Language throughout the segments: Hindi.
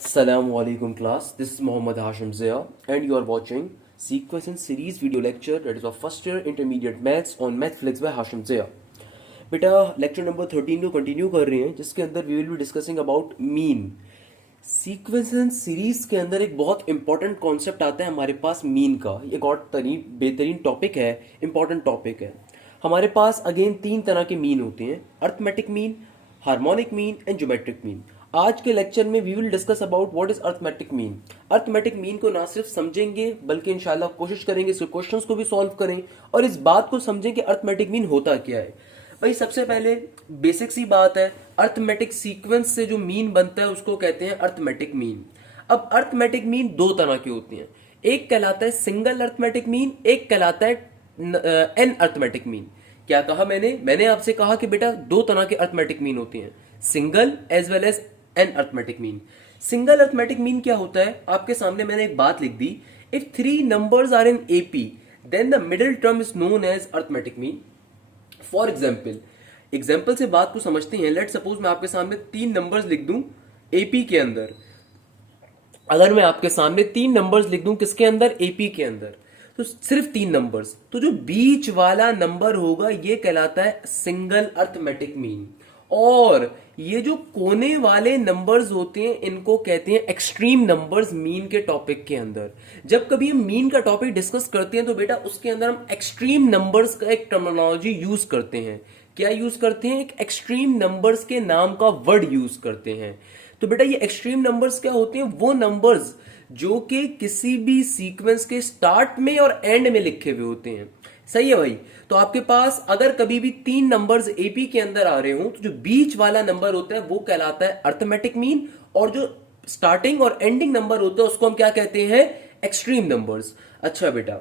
Assalamualaikum class, this is Muhammad Hashim Zia and you are watching Sequence and Series video lecture that is of first year intermediate maths on Mathflix by Hashim Zia. बेटा लेक्चर नंबर 13 को कंटिन्यू कर रहे हैं जिसके अंदर we will be discussing about mean. Sequence and series के अंदर एक बहुत इंपॉर्टेंट कॉन्सेप्ट आता है हमारे पास मीन का. ये बहुत बेहतरीन टॉपिक है, इंपॉर्टेंट टॉपिक है. हमारे पास अगेन तीन तरह के मीन होते हैं, arithmetic mean, harmonic mean and geometric mean. आज के लेक्चर में we will discuss about what is arithmetic mean. Arithmetic mean को ना सिर्फ समझेंगे बल्कि इंशाल्लाह कोशिश करेंगे इसके क्वेश्चंस को भी सॉल्व करें और इस बात को समझें कि अर्थमेटिक मीन होता क्या है. भाई सबसे पहले बेसिक सी बात है, अर्थमेटिक सीक्वेंस से जो मीन बनता है उसको कहते हैं अर्थमेटिक मीन. अब अर्थमेटिक मीन दो तरह के होते हैं, एक कहलाता है सिंगल अर्थमेटिक मीन, एक कहलाता है एन अर्थमेटिक मीन. क्या कहा मैंने आपसे कहा कि बेटा दो तरह के अर्थमेटिक मीन होते हैं, single as well as an arithmetic mean. Single arithmetic mean क्या होता है, आपके सामने मैंने एक बात लिख दी, if three numbers are in AP then the middle term is known as arithmetic mean. For example से बात को समझते हैं. लेट सपोज मैं आपके सामने तीन नंबर्स लिख दूं एपी के अंदर. अगर मैं आपके सामने तीन नंबर्स लिख दूं किसके अंदर, एपी के अंदर, तो सिर्फ तीन नंबर्स, तो जो बीच वाला नंबर होगा ये कहलाता है सिंगल अर्थमेटिक मीन. और ये जो कोने वाले नंबर्स होते हैं इनको कहते हैं एक्सट्रीम नंबर्स. मीन के टॉपिक के अंदर जब कभी हम मीन का टॉपिक डिस्कस करते हैं तो बेटा उसके अंदर हम एक्सट्रीम नंबर्स का एक टर्मिनोलॉजी यूज करते हैं. क्या यूज करते हैं, एक एक्सट्रीम नंबर्स के नाम का वर्ड यूज करते हैं. तो बेटा ये एक्सट्रीम नंबर्स क्या होते हैं, वो नंबर्स जो कि किसी भी सीक्वेंस के स्टार्ट में और एंड में लिखे हुए होते हैं. सही है भाई. तो आपके पास अगर कभी भी तीन नंबर्स एपी के अंदर आ रहे हो तो जो बीच वाला नंबर होता है वो कहलाता है अर्थमेटिक मीन, और जो स्टार्टिंग और एंडिंग नंबर होता है उसको हम क्या कहते हैं, एक्सट्रीम नंबर्स. अच्छा बेटा,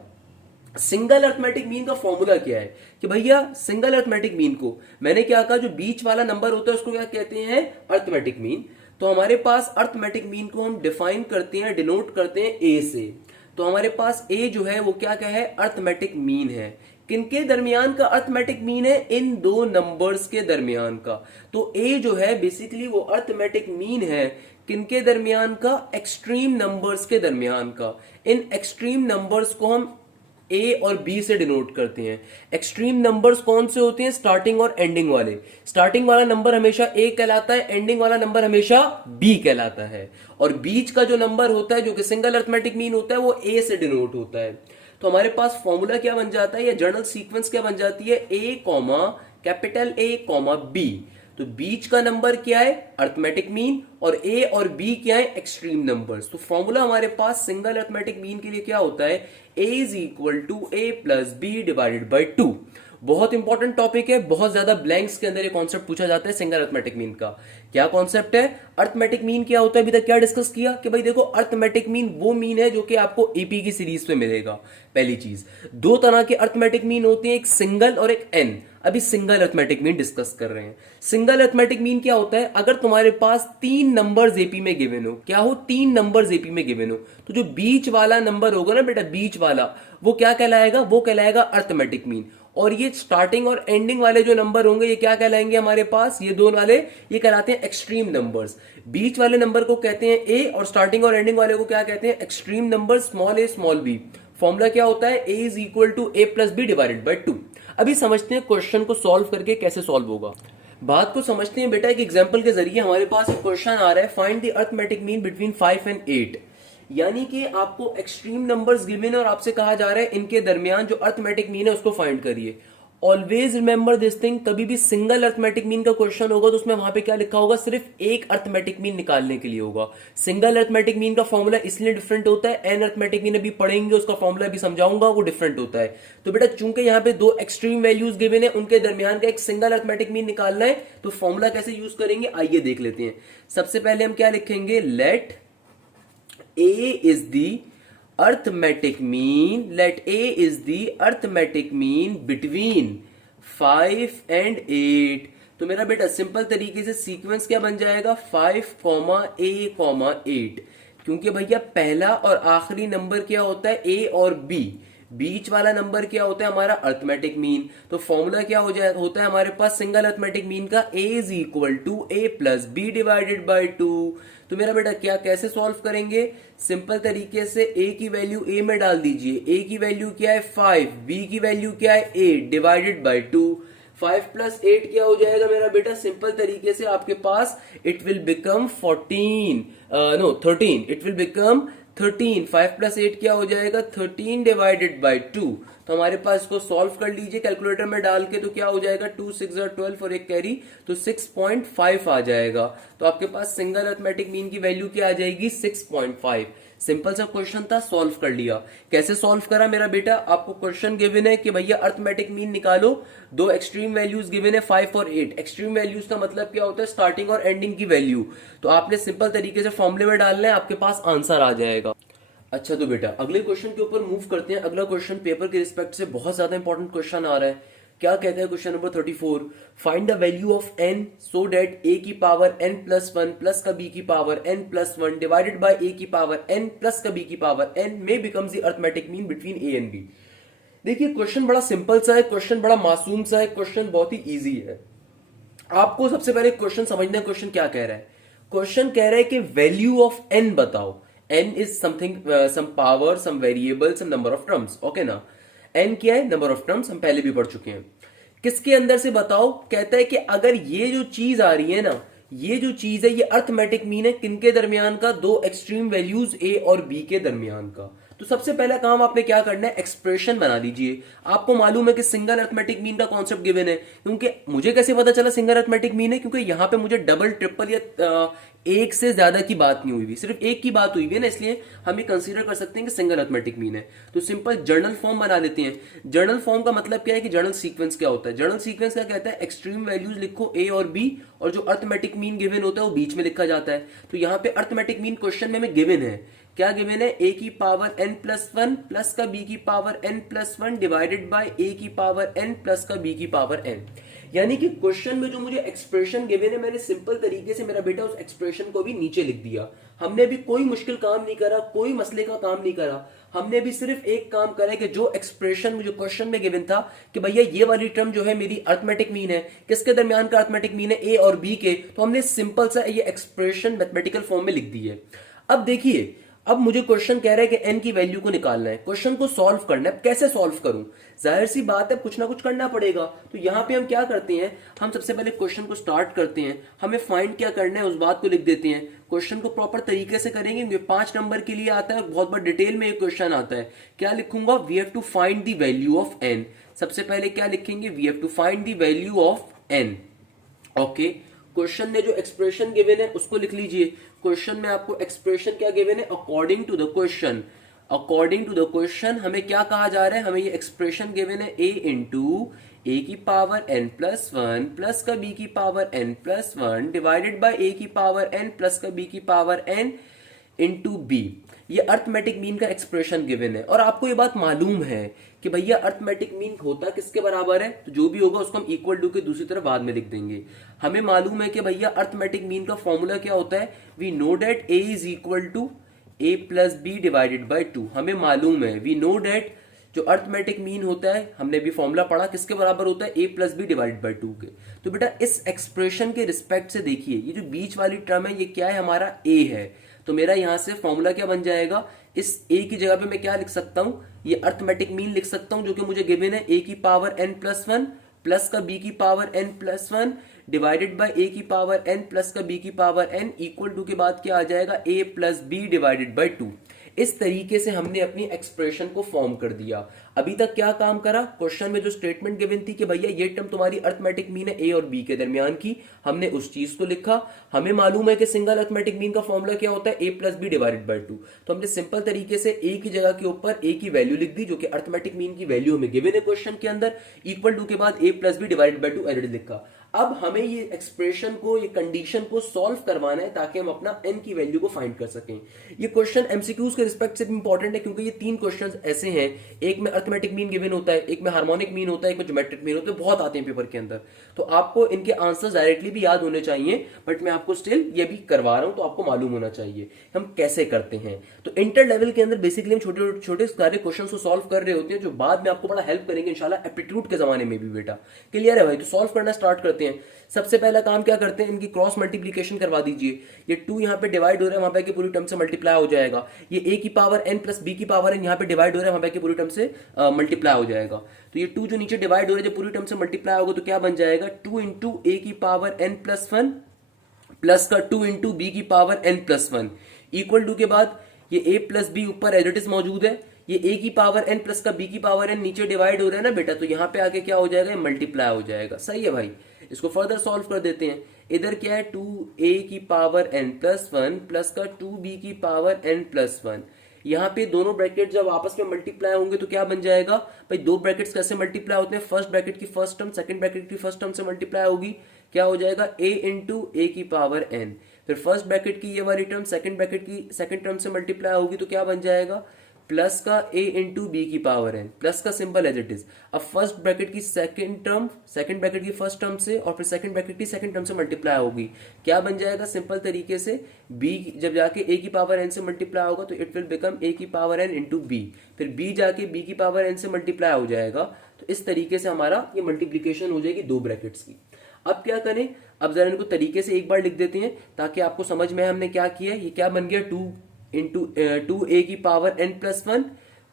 सिंगल अर्थमेटिक मीन का फॉर्मूला क्या है कि भैया सिंगल अर्थमेटिक मीन को मैंने क्या कहा, जो बीच वाला नंबर होता है उसको क्या कहते हैं, अर्थमेटिक मीन. तो हमारे पास अर्थमेटिक मीन को हम डिफाइन करते हैं, डिनोट करते हैं ए से. तो हमारे पास ए जो है वो क्या क्या है, अर्थमेटिक मीन है. किनके दरमियान का अर्थमेटिक मीन है, इन दो नंबर्स के दरमियान का. तो ए जो है बेसिकली वो अर्थमेटिक मीन है किनके दरमियान का, एक्सट्रीम नंबर्स के दरमियान का. इन एक्सट्रीम नंबर्स को हम ए और बी से डिनोट करते हैं. एक्सट्रीम नंबर्स कौन से होते हैं, स्टार्टिंग और एंडिंग वाले. स्टार्टिंग वाला नंबर हमेशा ए कहलाता है, एंडिंग वाला नंबर हमेशा बी कहलाता है. और बीच का जो नंबर होता है जो कि सिंगल अर्थमेटिक मीन होता है वो ए से डिनोट होता है. तो हमारे पास फॉर्मूला क्या बन जाता है, या जर्नल सीक्वेंस क्या बन जाती है, A comma capital A comma B. तो बीच का नंबर क्या है, अर्थमेटिक मीन, और ए और बी क्या है, एक्सट्रीम नंबर्स. तो फॉर्मूला हमारे पास सिंगल अर्थमेटिक मीन के लिए क्या होता है, A is equal to A plus B divided by 2. बहुत इंपॉर्टेंट टॉपिक है, बहुत ज्यादा ब्लैंक्स के अंदर ये कॉन्सेप्ट पूछा जाता है सिंगल अर्थमेटिक मीन का. क्या कॉन्सेप्ट है, अर्थमेटिक मीन क्या होता है, अभी तक क्या डिस्कस किया कि भाई देखो अर्थमेटिक मीन वो मीन है जो कि आपको एपी की सीरीज में मिलेगा. पहली चीज, दो तरह के अर्थमेटिक मीन होते हैं, एक सिंगल और एक एन. अभी सिंगल अर्थमेटिक मीन डिस्कस कर रहे हैं. सिंगल अर्थमेटिक मीन क्या होता है, अगर तुम्हारे पास तीन नंबर्स एपी में गिवन हो, क्या हो, तीन नंबर्स एपी में गिवन हो, तो जो बीच वाला नंबर होगा ना बेटा, बीच वाला, वो क्या कहलाएगा, वो कहलाएगा अर्थमेटिक मीन. और ये स्टार्टिंग और एंडिंग वाले जो नंबर होंगे ये क्या कहलाएंगे हमारे पास, ये दो वाले, ये कहलाते हैं एक्सट्रीम नंबर्स. बीच वाले नंबर को कहते हैं ए और स्टार्टिंग और एंडिंग वाले को क्या कहते हैं, extreme number, small A small B. Formula क्या होता है, A is equal to A plus B divided by 2. अभी समझते हैं क्वेश्चन को सॉल्व करके कैसे सॉल्व होगा. बात को समझते हैं बेटा, एक एग्जांपल के जरिए. हमारे पास एक क्वेश्चन आ रहा है, find the arithmetic mean between 5 and 8. यानी कि आपको एक्सट्रीम नंबर्स गिवन है और आपसे कहा जा रहा है इनके दरमियान जो अर्थमेटिक मीन है उसको फाइंड करिए. ऑलवेज रिमेंबर दिस थिंग, कभी भी सिंगल अर्थमेटिक मीन का क्वेश्चन होगा तो उसमें वहां पे क्या लिखा होगा, सिर्फ एक अर्थमेटिक मीन निकालने के लिए होगा. सिंगल अर्थमेटिक मीन का फॉर्मूला इसलिए डिफरेंट होता है, एन अर्थमेटिक मीन अभी पढ़ेंगे उसका फॉर्मूला भी समझाऊंगा, वो डिफरेंट होता है. तो बेटा चूंकि यहाँ पे दो एक्सट्रीम वैल्यूज गिवन है उनके दरमियान का एक सिंगल अर्थमेटिक मीन निकालना है, तो फॉर्मूला कैसे यूज करेंगे आइए देख लेते हैं. सबसे पहले हम क्या लिखेंगे, let A is the arithmetic mean, let A is the arithmetic mean between 5 and 8. तो मेरा बेटा सिंपल तरीके से सीक्वेंस क्या बन जाएगा, 5 A 8. क्योंकि भैया पहला और आखिरी नंबर क्या होता है, A और B. बीच वाला नंबर क्या होता है हमारा, अर्थमेटिक मीन. तो फॉर्मूला क्या होता है हमारे पास सिंगल अर्थमेटिक मीन का, A is equal to A plus B divided by 2. तो मेरा बेटा क्या कैसे सॉल्व करेंगे, सिंपल तरीके से a की वैल्यू a में डाल दीजिए, a की वैल्यू क्या है 5, b की वैल्यू क्या है 8 डिवाइडेड बाई 2, 5 प्लस 8 क्या हो जाएगा मेरा बेटा, सिंपल तरीके से आपके पास it will become 14 no 13, it will become 13, 5 plus 8 क्या हो जाएगा 13 डिवाइडेड बाई 2। तो हमारे पास इसको सॉल्व कर लीजिए कैलकुलेटर में डाल के, तो क्या हो जाएगा 2 6 12 और एक कैरी, तो 6.5 आ जाएगा। तो आपके पास सिंगल अरिथमेटिक मीन की वैल्यू क्या आ जाएगी 6.5। सिंपल सा क्वेश्चन था, सॉल्व कर लिया। कैसे सॉल्व करा मेरा बेटा, आपको क्वेश्चन गिवन है कि भैया अरिथमेटिक मीन निकालो, दो एक्सट्रीम वैल्यूज गिवन है 5 और 8। एक्सट्रीम वैल्यूज का मतलब क्या होता है, स्टार्टिंग और एंडिंग की वैल्यू। तो आपने सिंपल तरीके से फॉर्मूले में डालना है, आपके पास आंसर आ जाएगा। अच्छा तो बेटा अगले क्वेश्चन के ऊपर मूव करते हैं। अगला क्वेश्चन पेपर के रिस्पेक्ट से बहुत ज्यादा इंपॉर्टेंट क्वेश्चन आ रहा है। क्या कहता है question number 34, find the value of n so that a की पावर n प्लस 1 प्लस का b की power n plus 1 divided by a की पावर n प्लस का b की पावर n में becomes the arithmetic mean between a and b। देखिए क्वेश्चन बड़ा सिंपल सा है, क्वेश्चन बड़ा मासूम सा है, क्वेश्चन बहुत ही ईजी है। आपको सबसे पहले क्वेश्चन समझना है, क्वेश्चन क्या कह रहा है। क्वेश्चन कह रहा है कि वैल्यू ऑफ n बताओ। n is something, some power, some variable, some number of terms, okay ना। n क्या है, नंबर ऑफ टर्म्स, हम पहले भी पढ़ चुके हैं। किसके अंदर से बताओ, कहता है कि अगर ये जो चीज आ रही है ना, ये जो चीज है ये अरिथमेटिक मीन है किनके दरमियान का, दो एक्सट्रीम वैल्यूज a और b के दरमियान का। तो सबसे पहला काम आपने क्या करना है, एक्सप्रेशन बना लीजिए। आपको मालूम है कि सिंगल अरिथमेटिक मीन का कॉन्सेप्ट गिवन है, क्योंकि मुझे कैसे पता चला सिंगल अरिथमेटिक मीन है, क्योंकि यहां पे मुझे डबल ट्रिपल या एक से ज्यादा की बात नहीं हुई हुई, सिर्फ एक की बात हुई हुई है ना, इसलिए हम ये कंसीडर कर सकते हैं कि सिंगल अरिथमेटिक मीन है। तो सिंपल जर्नल फॉर्म बना लेते हैं। जर्नल फॉर्म का मतलब क्या है कि जर्नल सीक्वेंस क्या होता है। जर्नल सीक्वेंस क्या कहता है, एक्सट्रीम वैल्यूज लिखो a और b, और जो अरिथमेटिक मीन गिवन होता है वो बीच में लिखा जाता है। तो यहाँ पे अरिथमेटिक मीन क्वेश्चन में गिवन है, क्या गिवन है, a की पावर n प्लस 1 प्लस का b की power n plus 1 divided by a की पावर n प्लस का b की पावर n। यानी कि क्वेश्चन में जो मुझे एक्सप्रेशन गिवन है, मैंने सिंपल तरीके से मेरा बेटा उस एक्सप्रेशन को भी नीचे लिख दिया। हमने भी कोई मुश्किल काम नहीं करा, कोई मसले का काम नहीं करा, हमने भी सिर्फ एक काम करा कि जो एक्सप्रेशन मुझे क्वेश्चन में गिवन था कि भैया ये वाली टर्म जो है मेरी अरिथमेटिक मीन है, किसके दरमियान का अरिथमेटिक मीन है, ए और बी के, तो हमने सिंपल सा ये एक्सप्रेशन मैथमेटिकल फॉर्म में लिख दी है। अब देखिए, अब मुझे क्वेश्चन कह रहा है कि n की वैल्यू को निकालना है, क्वेश्चन को सॉल्व करना है। कैसे सॉल्व करूं, जाहिर सी बात है कुछ ना कुछ करना पड़ेगा। तो यहां पे हम क्या करते हैं, हम सबसे पहले क्वेश्चन को स्टार्ट करते हैं, हमें फाइंड क्या करना है उस बात को लिख देते हैं। क्वेश्चन को प्रॉपर तरीके से करेंगे, क्योंकि 5 नंबर के लिए आता है और बहुत बड़ा डिटेल में एक क्वेश्चन आता है। क्या लिखूंगा, we have to find the value of n। सबसे पहले क्या लिखेंगे, we have to find the value of n। Okay, question ने जो एक्सप्रेशन गिवन है उसको लिख लीजिए। क्वेश्चन में आपको एक्सप्रेशन क्या गिवन है, according to the question. According to the question हमें क्या कहा जा रहा है, हमें ये एक्सप्रेशन गिवन है a इंटू ए की पावर n प्लस 1 प्लस का b की power n plus 1 divided by a की पावर n प्लस का b की पावर n इंटू b। ये अरिथमेटिक मीन का एक्सप्रेशन गिवन है, और आपको ये बात मालूम है कि भैया अरिथमेटिक मीन होता किसके बराबर है, तो जो भी होगा उसको हम इक्वल टू के दूसरी तरफ बाद में लिख देंगे। हमें मालूम है कि भैया अरिथमेटिक मीन का फॉर्मूला क्या होता है, we know that a is equal to a plus B divided by 2। हमें मालूम है, वी नो डेट जो अरिथमेटिक मीन होता है, हमने भी फॉर्मूला पढ़ा, किसके बराबर होता है, a plus B divided by 2 के। तो बेटा इस एक्सप्रेशन के रिस्पेक्ट से देखिए, ये जो बीच वाली टर्म है ये क्या है, हमारा a है। तो मेरा यहां से फॉर्मूला क्या बन जाएगा, इस a की जगह पे मैं क्या लिख सकता हूं, ये अरिथमेटिक मीन लिख सकता हूं, जो कि मुझे गिवन है a की पावर n प्लस 1 प्लस का b की power n plus 1 divided by a की पावर n प्लस का b की पावर n इक्वल टू के बाद क्या आ जाएगा, a plus B divided by 2। इस तरीके से हमने अपनी एक्सप्रेशन को फॉर्म कर दिया। अभी तक क्या काम करा, क्वेश्चन में जो स्टेटमेंट गिवन थी कि भैया ये टर्म तुम्हारी अरिथमेटिक मीन है a और b के दरमियान की, हमने उस चीज को लिखा। हमें मालूम है कि सिंगल अरिथमेटिक मीन का फॉर्मूला क्या होता है, a plus B divided by 2। तो हमने सिंपल तरीके से a की जगह के ऊपर a की वैल्यू लिख दी, जो कि अरिथमेटिक मीन की वैल्यू हमें गिवन है क्वेश्चन के अंदर, इक्वल टू के बाद a plus B divided by 2 already लिखा। अब हमें ये एक्सप्रेशन को, ये कंडीशन को सॉल्व करवाना है ताकि हम अपना n की वैल्यू को फाइंड कर सकें। ये क्वेश्चन एमसीक्यूज के रिस्पेक्ट से भी इंपॉर्टेंट है, क्योंकि ये 3 क्वेश्चंस ऐसे हैं, एक में अरिथमेटिक मीन गिवन होता है, एक में हार्मोनिक मीन होता है, एक में ज्योमेट्रिक मीन होता है, बहुत आते हैं पेपर के अंदर। तो आपको इनके आंसर्स डायरेक्टली भी याद होने चाहिए, बट मैं आपको स्टिल ये भी करवा रहा हूं, तो आपको मालूम होना चाहिए हम कैसे करते हैं। तो इंटर लेवल के अंदर बेसिकली हम छोटे छोटे सारे क्वेश्चन को सॉल्व कर रहे होते हैं, जो बाद में आपको बड़ा हेल्प करेंगे इंशाल्लाह एप्टीट्यूड के जमाने में भी। बेटा क्लियर है भाई, तो सॉल्व करना स्टार्ट करते हैं। करते हैं। सबसे पहला काम क्या करते हैं, इनकी क्रॉस मल्टीप्लीकेशन करवा दीजिए। ये 2 यहाँ पे डिवाइड हो रहा है, वहां पे की पूरी टर्म से मल्टीप्लाई हो जाएगा। ये a की पावर n प्लस b की पावर n यहाँ पे डिवाइड हो रहा है, वहां पे की पूरी टर्म से मल्टीप्लाई हो जाएगा। तो ये 2 जो नीचे डिवाइड हो रहा है, जब पूरी टर्म से मल्टीप्लाई होगा तो क्या बन जाएगा, 2 इंटू a की पावर n प्लस 1 प्लस का 2 इंटू बी की power n plus 1 equal to के बाद ये a प्लस बी ऊपर एज इट इज मौजूद है, ये a की पावर n प्लस का b की पावर n नीचे डिवाइड हो रहा है ना बेटा, तो यहाँ पे आके क्या हो जाएगा, मल्टीप्लाई हो जाएगा। सही है भाई, इसको फर्दर सॉल्व कर देते हैं। इधर क्या है, 2a की पावर n प्लस 1 प्लस का 2b की पावर n प्लस 1। यहाँ पे दोनों ब्रैकेट जब आपस में मल्टीप्लाई होंगे तो क्या बन जाएगा भाई, दो ब्रैकेट्स कैसे मल्टीप्लाई होते हैं, फर्स्ट ब्रैकेट की फर्स्ट टर्म सेकंड ब्रैकेट की फर्स्ट टर्म से मल्टीप्लाई होगी, क्या हो जाएगा, a इंटू ए की पावर n। फिर फर्स्ट ब्रैकेट की ये वाली टर्म सेकंड ब्रैकेट की सेकंड टर्म से मल्टीप्लाई होगी तो क्या बन जाएगा, प्लस का a इंटू बी की पावर n, प्लस का सिंबल एज इट इज। अब फर्स्ट ब्रैकेट की सेकंड टर्म सेकंड ब्रैकेट की फर्स्ट टर्म से और फिर सेकंड ब्रैकेट की सेकंड टर्म से मल्टीप्लाई होगी, क्या बन जाएगा, सिंपल तरीके से b जब जाके a की पावर n से मल्टीप्लाई होगा तो इट विल बिकम a की पावर n इंटू बी, फिर b जाके b की पावर n से मल्टीप्लाई हो जाएगा। तो इस तरीके से हमारा ये मल्टीप्लीकेशन हो जाएगी दो ब्रैकेट्स की। अब क्या करें, अब जरा इनको तरीके से एक बार लिख देते हैं ताकि आपको समझ में आए हमने क्या किया। ये क्या बन गया, 2 इंटू 2a की पावर n प्लस 1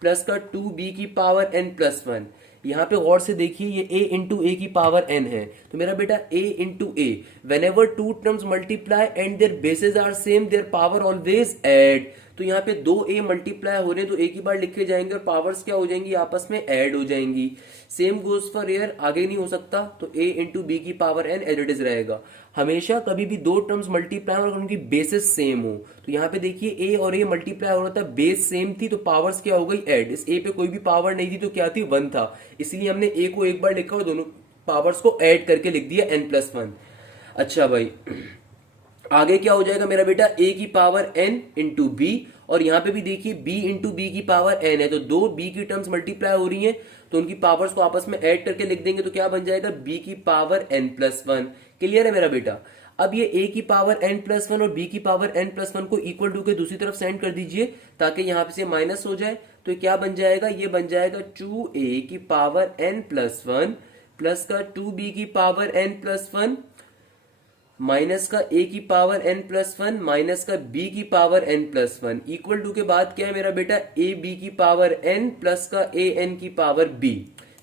प्लस का 2b की पावर n प्लस 1। यहाँ पे गौर से देखिए, ये a इंटू ए की पावर n है, तो मेरा बेटा a into A, whenever two terms multiply and their bases are same their power always add. तो यहाँ पे दो a मल्टीप्लाई हो रहे हैं तो एक ही बार लिखे जाएंगे और पावर्स क्या हो जाएंगी, आपस में ऐड हो जाएंगी। सेम गोज फॉर एयर, आगे नहीं हो सकता, तो a इंटू बी की power n as it is रहेगा। हमेशा कभी भी दो टर्म्स मल्टीप्लाई और उनकी बेसिस सेम हो, तो यहाँ पे देखिए a और a मल्टीप्लाई हो रहा था, बेस सेम थी तो पावर्स क्या हो गई, ऐड। इस a पे कोई भी पावर नहीं थी तो क्या थी, 1 था, इसलिए हमने a को एक बार लिखा और दोनों पावर्स को ऐड करके लिख दिया n प्लस 1। अच्छा भाई, आगे क्या हो जाएगा मेरा बेटा, a की पावर n इंटू बी, और यहाँ पे भी देखिए b इंटू बी की पावर n है, तो दो b की टर्म्स मल्टीप्लाई हो रही हैं तो उनकी पावर्स को आपस में ऐड करके लिख देंगे तो क्या बन जाएगा, b की पावर n प्लस 1। क्लियर है मेरा बेटा। अब ये a की पावर n प्लस 1 और b की पावर n प्लस 1 को इक्वल टू के दूसरी तरफ सेंड कर दीजिए ताकि यहाँ पे से माइनस हो जाए, तो क्या बन जाएगा, ये बन जाएगा 2a की पावर n प्लस 1 प्लस का 2b की पावर n प्लस 1 माइनस का a की पावर n प्लस 1 माइनस का b की power n plus 1 equal to के बाद क्या है मेरा बेटा, a b की पावर n प्लस का a n की पावर b।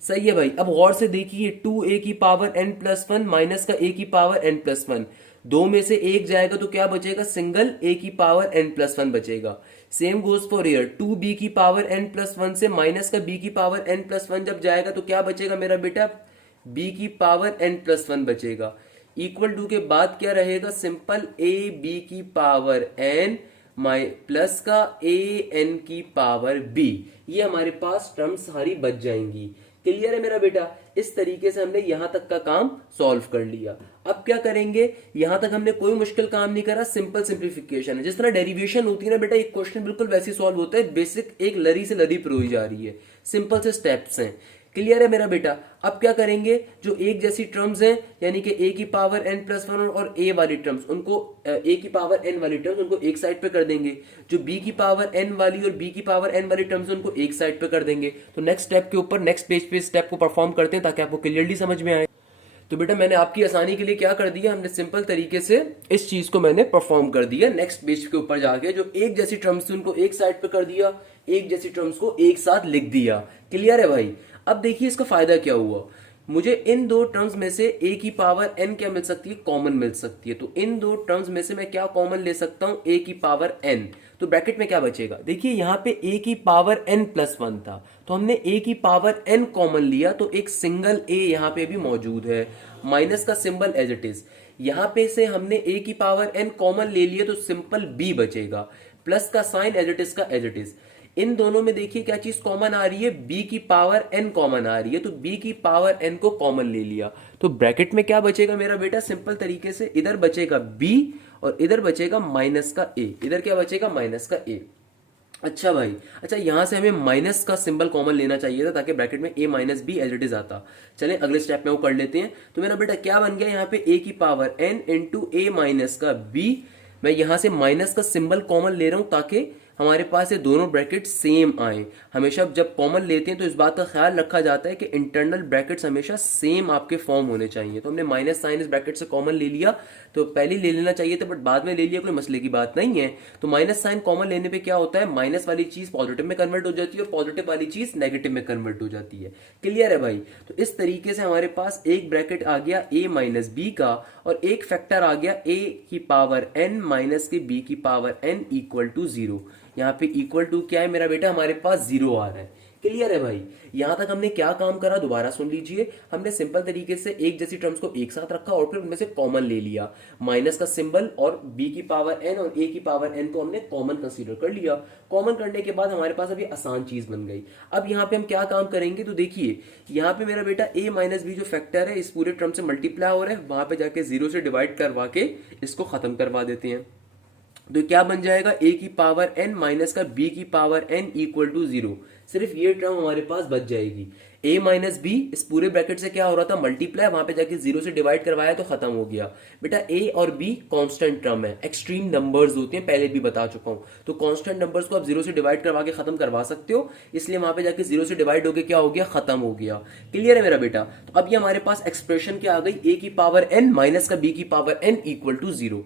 सही है भाई। अब गौर से देखिए, 2a की पावर n प्लस 1 माइनस का a की पावर n प्लस 1, दो में से एक जाएगा तो क्या बचेगा, सिंगल a की पावर n प्लस 1 बचेगा। Same goes for here, 2b की पावर n प्लस 1 से माइनस का b की पावर n प्लस 1 जब जाएगा तो क्या बचेगा मेरा बेटा, b की पावर n प्लस 1 बचेगा। इक्वल टू के बाद क्या रहेगा, सिंपल a b की पावर n प्लस का a n की पावर b। ये हमारे पास टर्म्स सारी बच जाएंगी। क्लियर है मेरा बेटा। इस तरीके से हमने यहां तक का काम सॉल्व कर लिया। अब क्या करेंगे, यहां तक हमने कोई मुश्किल काम नहीं करा, सिंपल सिंप्लीफिकेशन है। जिस तरह डेरिवेशन होती है ना बेटा, एक क्वेश्चन बिल्कुल वैसे सॉल्व होता है, बेसिक एक लरी से लरी प्रोई जा रही है, सिंपल से स्टेप्स हैं। क्लियर है मेरा बेटा। अब क्या करेंगे, जो एक जैसी टर्म्स हैं यानी कि a की पावर n प्लस 1 और a वाली टर्म्स, उनको a की पावर n वाली टर्म्स उनको एक साइड पे कर देंगे, जो b की पावर n वाली और b की पावर n वाली टर्म्स उनको एक साइड पे कर देंगे। तो नेक्स्ट स्टेप के ऊपर नेक्स्ट पेज पे स्टेप को परफॉर्म करते हैं ताकि आपको क्लियरली समझ में आए। तो बेटा मैंने आपकी आसानी के लिए क्या कर दिया, हमने सिंपल तरीके से इस चीज को मैंने परफॉर्म कर दिया। नेक्स्ट पेज के ऊपर जाके जो एक जैसी टर्म्स थी उनको एक साइड पे कर दिया, एक जैसी टर्म्स को एक साथ लिख दिया। क्लियर है भाई। अब देखिए इसका फायदा क्या हुआ, मुझे इन दो टर्म्स में से a की पावर n क्या मिल सकती है, कॉमन मिल सकती है। तो इन दो टर्म्स में से मैं क्या कॉमन ले सकता हूं, a की पावर n। तो ब्रैकेट में क्या बचेगा, देखिए यहाँ पे a की पावर n प्लस 1 था तो हमने a की पावर n कॉमन लिया, तो एक सिंगल a यहाँ पे भी मौजूद है, माइनस का सिंबल एज इट इज। यहाँ पे से हमने a की पावर n कॉमन ले लिया तो सिंपल b बचेगा, प्लस का साइन एज इट इज का एज इट इज। इन दोनों में देखिए क्या चीज कॉमन आ रही है, b की पावर n कॉमन आ रही है, तो b की पावर n को कॉमन ले लिया। तो ब्रैकेट में क्या बचेगा मेरा बेटा, सिंपल तरीके से इधर बचेगा b और इधर बचेगा माइनस का a, इधर क्या बचेगा माइनस का a। अच्छा भाई, अच्छा यहां से हमें माइनस का सिंबल कॉमन लेना चाहिए था ताकि ब्रैकेट में a minus B as it is आता। चलें अगले स्टेप में वो कर लेते हैं। तो मेरा बेटा क्या बन गया, यहाँ पे a की power n into a minus का b। मैं यहां से माइनस का सिंबल कॉमन ले रहा हूं ताकि हमारे पास ये दोनों ब्रैकेट सेम आए। हमेशा जब कॉमन लेते हैं तो इस बात का ख्याल रखा जाता है कि इंटरनल ब्रैकेट्स हमेशा सेम आपके फॉर्म होने चाहिए। तो हमने माइनस साइन इस ब्रैकेट से कॉमन ले लिया, तो पहले ले लेना चाहिए था बट बाद में ले लिया, कोई मसले की बात नहीं है। तो माइनस साइन कॉमन लेने पे क्या होता है, माइनस वाली चीज पॉजिटिव में कन्वर्ट हो जाती है और पॉजिटिव वाली चीज नेगेटिव में कन्वर्ट हो जाती है। क्लियर है भाई? तो इस तरीके से हमारे पास एक ब्रैकेट आ गया a माइनस बी का और एक फैक्टर आ गया a की पावर n माइनस के b की पावर n इक्वल टू 0। यहाँ पे इक्वल टू क्या है मेरा बेटा, हमारे पास 0 आ रहा है। क्लियर है भाई? यहां तक हमने क्या काम करा, दोबारा सुन लीजिए। हमने सिंपल तरीके से एक जैसी टर्म्स को एक साथ रखा और फिर उनमें से कॉमन ले लिया। माइनस का सिंबल और b की पावर n और a की पावर n को हमने कॉमन कंसीडर कर लिया। कॉमन करने के बाद हमारे पास अभी आसान चीज बन गई। अब यहाँ पे हम क्या काम करेंगे, तो देखिए यहाँ पे मेरा बेटा a माइनस बी जो फैक्टर है इस पूरे टर्म से मल्टीप्लाई हो रहा है, वहां पे जाके 0 से डिवाइड करवा के इसको खत्म करवा देते हैं। तो क्या बन जाएगा, a की पावर n माइनस का b की पावर n इक्वल टू 0। सिर्फ ये टर्म हमारे पास बच जाएगी। a माइनस बी इस पूरे ब्रैकेट से क्या हो रहा था, मल्टीप्लाई, वहां पे जाके 0 से डिवाइड करवाया तो खत्म हो गया। बेटा a और b कांस्टेंट टर्म है, एक्सट्रीम नंबर्स होते हैं, पहले भी बता चुका हूं। तो कांस्टेंट नंबर्स को आप 0 से डिवाइड करवा के खत्म करवा सकते हो, इसलिए वहां पे जाके 0 से डिवाइड होके क्या हो गया, खत्म हो गया। क्लियर है मेरा बेटा? तो अब ये हमारे पास एक्सप्रेशन क्या आ गई, a की पावर n माइनस का b की पावर n इक्वल टू 0।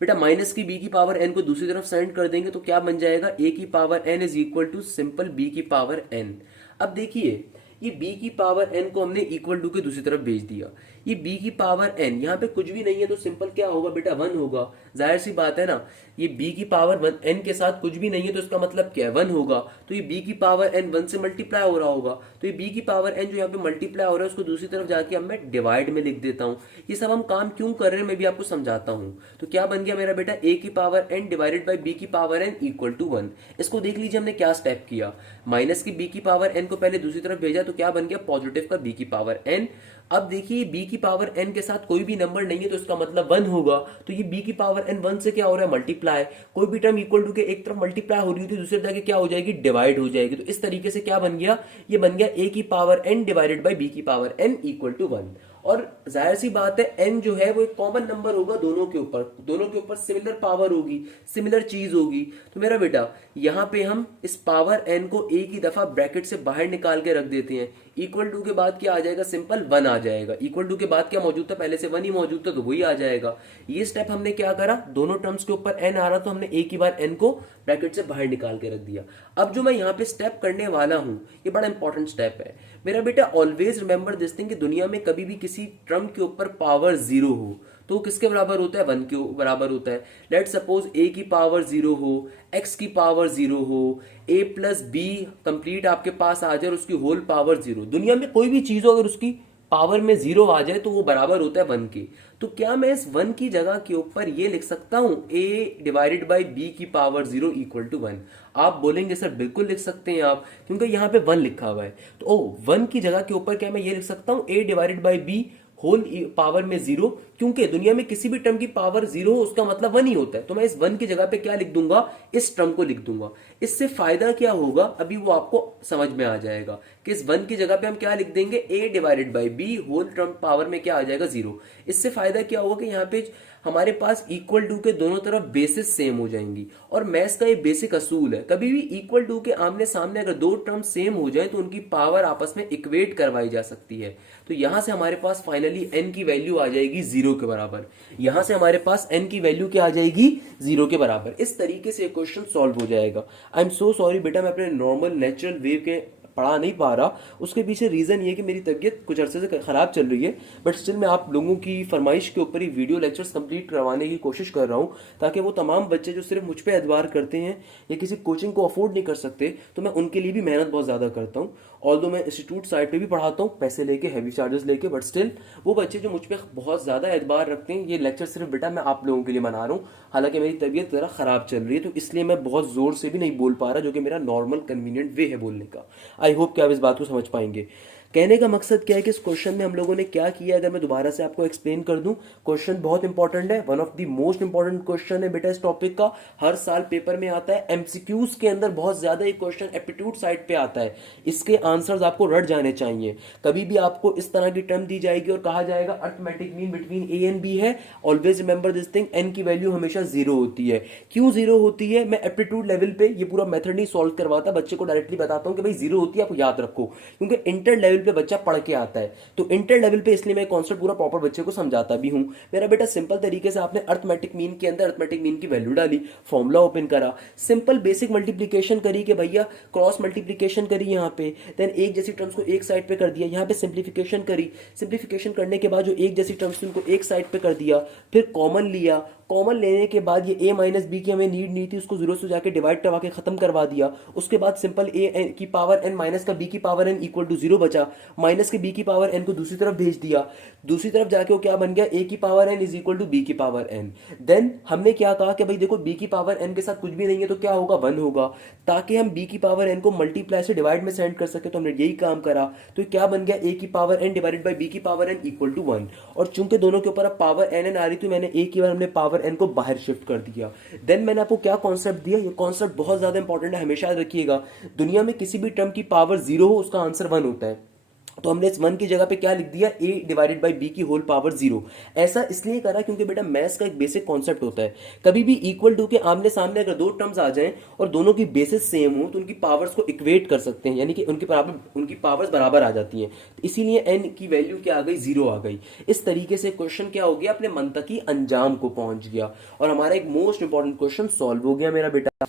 बेटा माइनस की b की पावर n को दूसरी तरफ सेंड कर देंगे तो क्या बन जाएगा, a की power n is equal to simple b की पावर n। अब देखिए ये b की पावर n को हमने इक्वल टू के दूसरी तरफ भेज दिया। ये b की पावर n यहाँ पे कुछ भी नहीं है तो सिंपल क्या होगा बेटा, 1 होगा। जाहिर सी बात है ना, ये b की पावर n के साथ कुछ भी नहीं है तो इसका मतलब क्या है, 1 होगा। तो ये b की पावर n 1 से मल्टीप्लाई हो रहा होगा, तो ये b की पावर n जो यहाँ पे मल्टीप्लाई हो रहा है उसको दूसरी तरफ जाके अब मैं डिवाइड में लिख देता हूँ। ये सब हम काम क्यों कर रहे हैं मैं भी आपको समझाता हूँ। तो क्या बन गया मेरा बेटा, a की power n divided by b की पावर n इक्वल टू 1। इसको देख लीजिए हमने क्या स्टेप किया, माइनस की b की पावर n को पहले दूसरी तरफ भेजा तो क्या बन गया, पॉजिटिव का b की पावर n। अब देखिए b की पावर n के साथ कोई भी नंबर नहीं है तो इसका मतलब 1 होगा। तो ये b की पावर n 1 से क्या हो रहा है, मल्टीप्लाई। कोई भी टर्म इक्वल टू के एक तरफ मल्टीप्लाई हो रही थी दूसरी जाके क्या हो जाएगी, डिवाइड हो जाएगी। तो इस तरीके से क्या बन गया, ये बन गया a की power n divided by b की पावर n इक्वल टू 1। और जाहिर सी बात है n जो है वो एक कॉमन नंबर होगा दोनों के ऊपर, दोनों के ऊपर सिमिलर पावर होगी, सिमिलर चीज होगी। तो मेरा बेटा यहां पे हम इस पावर n को एक ही दफा ब्रैकेट से बाहर निकाल के रख देते हैं। इक्वल टू के बाद क्या आ जाएगा, सिंपल 1 आ जाएगा। इक्वल टू के बाद क्या मौजूद था, पहले से 1 ही मौजूद था तो वही आ जाएगा। ये स्टेप हमने क्या करा, दोनों टर्म्स के ऊपर n आ रहा तो हमने एक ही बार n को ब्रैकेट से बाहर निकाल के रख दिया। अब जो मैं यहाँ पे स्टेप करने वाला हूं ये बड़ा इंपॉर्टेंट स्टेप है मेरा बेटा। ऑलवेज रिमेंबर दिस थिंग कि दुनिया में कभी भी किसी टर्म के ऊपर पावर 0 हो तो किसके बराबर होता है, 1 के बराबर होता है। लेट सपोज a की पावर 0 हो, x की पावर 0 हो, a प्लस b कंप्लीट आपके पास आ जाए और उसकी होल पावर 0। दुनिया में कोई भी चीज हो अगर उसकी पावर में 0 आ जाए तो वो बराबर होता है 1 के। तो क्या मैं इस 1 की जगह के ऊपर ये लिख सकता हूं, a डिवाइडेड बाई b की पावर 0 इक्वल टू 1। आप बोलेंगे सर बिल्कुल लिख सकते हैं आप, क्योंकि यहाँ पे 1 लिखा हुआ है। तो 1 की जगह के ऊपर क्या मैं ये लिख सकता हूं, a divided by b whole power में 0, क्योंकि दुनिया में किसी भी टर्म की पावर 0 हो उसका मतलब 1 ही होता है। तो मैं इस 1 की जगह पे क्या लिख दूंगा, इस टर्म को लिख दूंगा। इससे फायदा क्या होगा अभी वो आपको समझ में आ जाएगा कि इस 1 की जगह पे हम क्या लिख देंगे, a divided by b whole term power में क्या आ जाएगा, 0। इससे फायदा क्या होगा कि यहाँ पे हमारे पास इक्वल टू के दोनों तरफ बेसिस सेम हो जाएंगी। और मैथ्स का ये बेसिक असूल है, कभी भी इक्वल टू के आमने सामने अगर दो टर्म सेम हो जाए तो उनकी पावर आपस में इक्वेट करवाई जा सकती है। तो यहां से हमारे पास फाइनली n की वैल्यू आ जाएगी 0 के बराबर। यहां से हमारे पास n की वैल्यू क्या आ जाएगी, 0 के बराबर। इस तरीके से क्वेश्चन सॉल्व हो जाएगा। आई एम सो सॉरी बेटा, मैं अपने नॉर्मल नेचुरल वेव के पढ़ा नहीं पा रहा। उसके पीछे रीज़न ये कि मेरी तबीयत कुछ अरसे से ख़राब चल रही है, बट स्टिल मैं आप लोगों की फरमाइश के ऊपर ही वीडियो लेक्चर्स कंप्लीट करवाने की कोशिश कर रहा हूँ, ताकि वो तमाम बच्चे जो सिर्फ मुझ पे एतबार करते हैं या किसी कोचिंग को अफोर्ड नहीं कर सकते, तो मैं उनके लिए भी मेहनत बहुत ज़्यादा करता हूँ। ऑल्दो मैं इंस्टीट्यूट साइड पे भी पढ़ाता हूँ पैसे लेके, हैवी चार्जेस लेके, बट स्टिल वो बच्चे जो मुझ पे बहुत ज़्यादा एतबार रखते हैं, ये लेक्चर सिर्फ बेटा मैं आप लोगों के लिए बना रहा हूँ। हालांकि मेरी तबीयत ज़रा ख़राब चल रही है तो इसलिए मैं बहुत ज़ोर से भी नहीं बोल पा रहा, जो कि मेरा नॉर्मल कन्वीनियंट वे है बोलने का। आई होप कि आप इस बात को समझ पाएंगे। कहने का मकसद क्या है कि इस क्वेश्चन में हम लोगों ने क्या किया, अगर मैं दोबारा से आपको एक्सप्लेन कर दूं, क्वेश्चन बहुत इंपॉर्टेंट है, one of the most important question है बेटा इस टॉपिक का, हर साल पेपर में आता है, एमसीक्यूज के अंदर बहुत ज्यादा ये क्वेश्चन एप्टीट्यूड साइड पे आता है, इसके आंसर्स आपको रट जाने चाहिए। कभी भी आपको इस तरह की टर्म दी जाएगी और कहा जाएगा arithmetic mean between A and B है, always remember this thing, n की वैल्यू हमेशा जीरो होती है। क्यों जीरो होती है, मैं एप्टीट्यूड लेवल पे ये पूरा मेथड नहीं सॉल्व करवाता, बच्चे को डायरेक्टली बताता हूं कि भाई जीरो होती है, आपको याद रखो, क्योंकि इंटर लेवल पे बच्चा पढ़ के आता है, तो इंटर लेवल पे इसलिए मैं कॉन्सेप्ट पूरा प्रॉपर बच्चे को समझाता भी हूं। मेरा बेटा सिंपल तरीके से आपने अर्थमेटिक मीन के अंदर अर्थमेटिक मीन की वैल्यू डाली, फॉर्मूला ओपन करा, सिंपल बेसिक मल्टीप्लीकेशन करी कि भैया क्रॉस मल्टीप्लीकेशन करी यहाँ पे, देन एक जैसी टर्म्स को एक साइड पे कर दिया, यहाँ पे सिंप्लीफिकेशन करी, सिंप्लीफिकेशन करने के बाद जो एक जैसी टर्म्स उनको एक साइड पे कर दिया, फिर कॉमन लिया, कॉमन लेने के बाद ये a माइनस बी की हमें नीड नहीं थी, उसको जीरो से जाके डिवाइड करवा के खत्म करवा दिया, उसके बाद सिंपल a की पावर n माइनस का b की power n equal to zero बचा, माइनस के b की पावर n को दूसरी तरफ भेज दिया, दूसरी तरफ जाके वो क्या बन गया, a की power n is equal to b की पावर n। देन हमने क्या कहा कि भाई देखो b की पावर n के साथ कुछ भी नहीं है तो क्या होगा, 1 होगा, ताकि हम b की पावर n को मल्टीप्लाई से डिवाइड में सेंड कर सके, तो हमने यही काम करा, तो क्या बन गया, a की power n divided by b की पावर n इक्वल टू 1, और चूंकि दोनों के ऊपर अब पावर n आ रही थी, मैंने a की बार हमने पावर n को बाहर शिफ्ट कर दिया। देन मैंने आपको क्या कॉन्सेप्ट दिया, ये कॉन्सेप्ट बहुत ज्यादा इंपॉर्टेंट है, हमेशा याद रखिएगा, दुनिया में किसी भी टर्म की पावर जीरो हो उसका आंसर 1 होता है, तो हमने इस 1 की जगह पे क्या लिख दिया, a डिवाइडेड बाई b की होल पावर 0। ऐसा इसलिए करा क्योंकि बेटा मैथ्स का एक बेसिक कॉन्सेप्ट होता है, कभी भी इक्वल टू के आमने सामने अगर दो टर्म्स आ जाएं और दोनों की बेसिस सेम हो तो उनकी पावर्स को इक्वेट कर सकते हैं, यानी कि उनकी पावर्स बराबर आ जाती हैं, तो इसीलिए n की वैल्यू क्या आ गई, 0 आ गई। इस तरीके से क्वेश्चन क्या हो गया, अपने मंतकी अंजाम को पहुंच गया और हमारा एक मोस्ट इंपॉर्टेंट क्वेश्चन सॉल्व हो गया मेरा बेटा।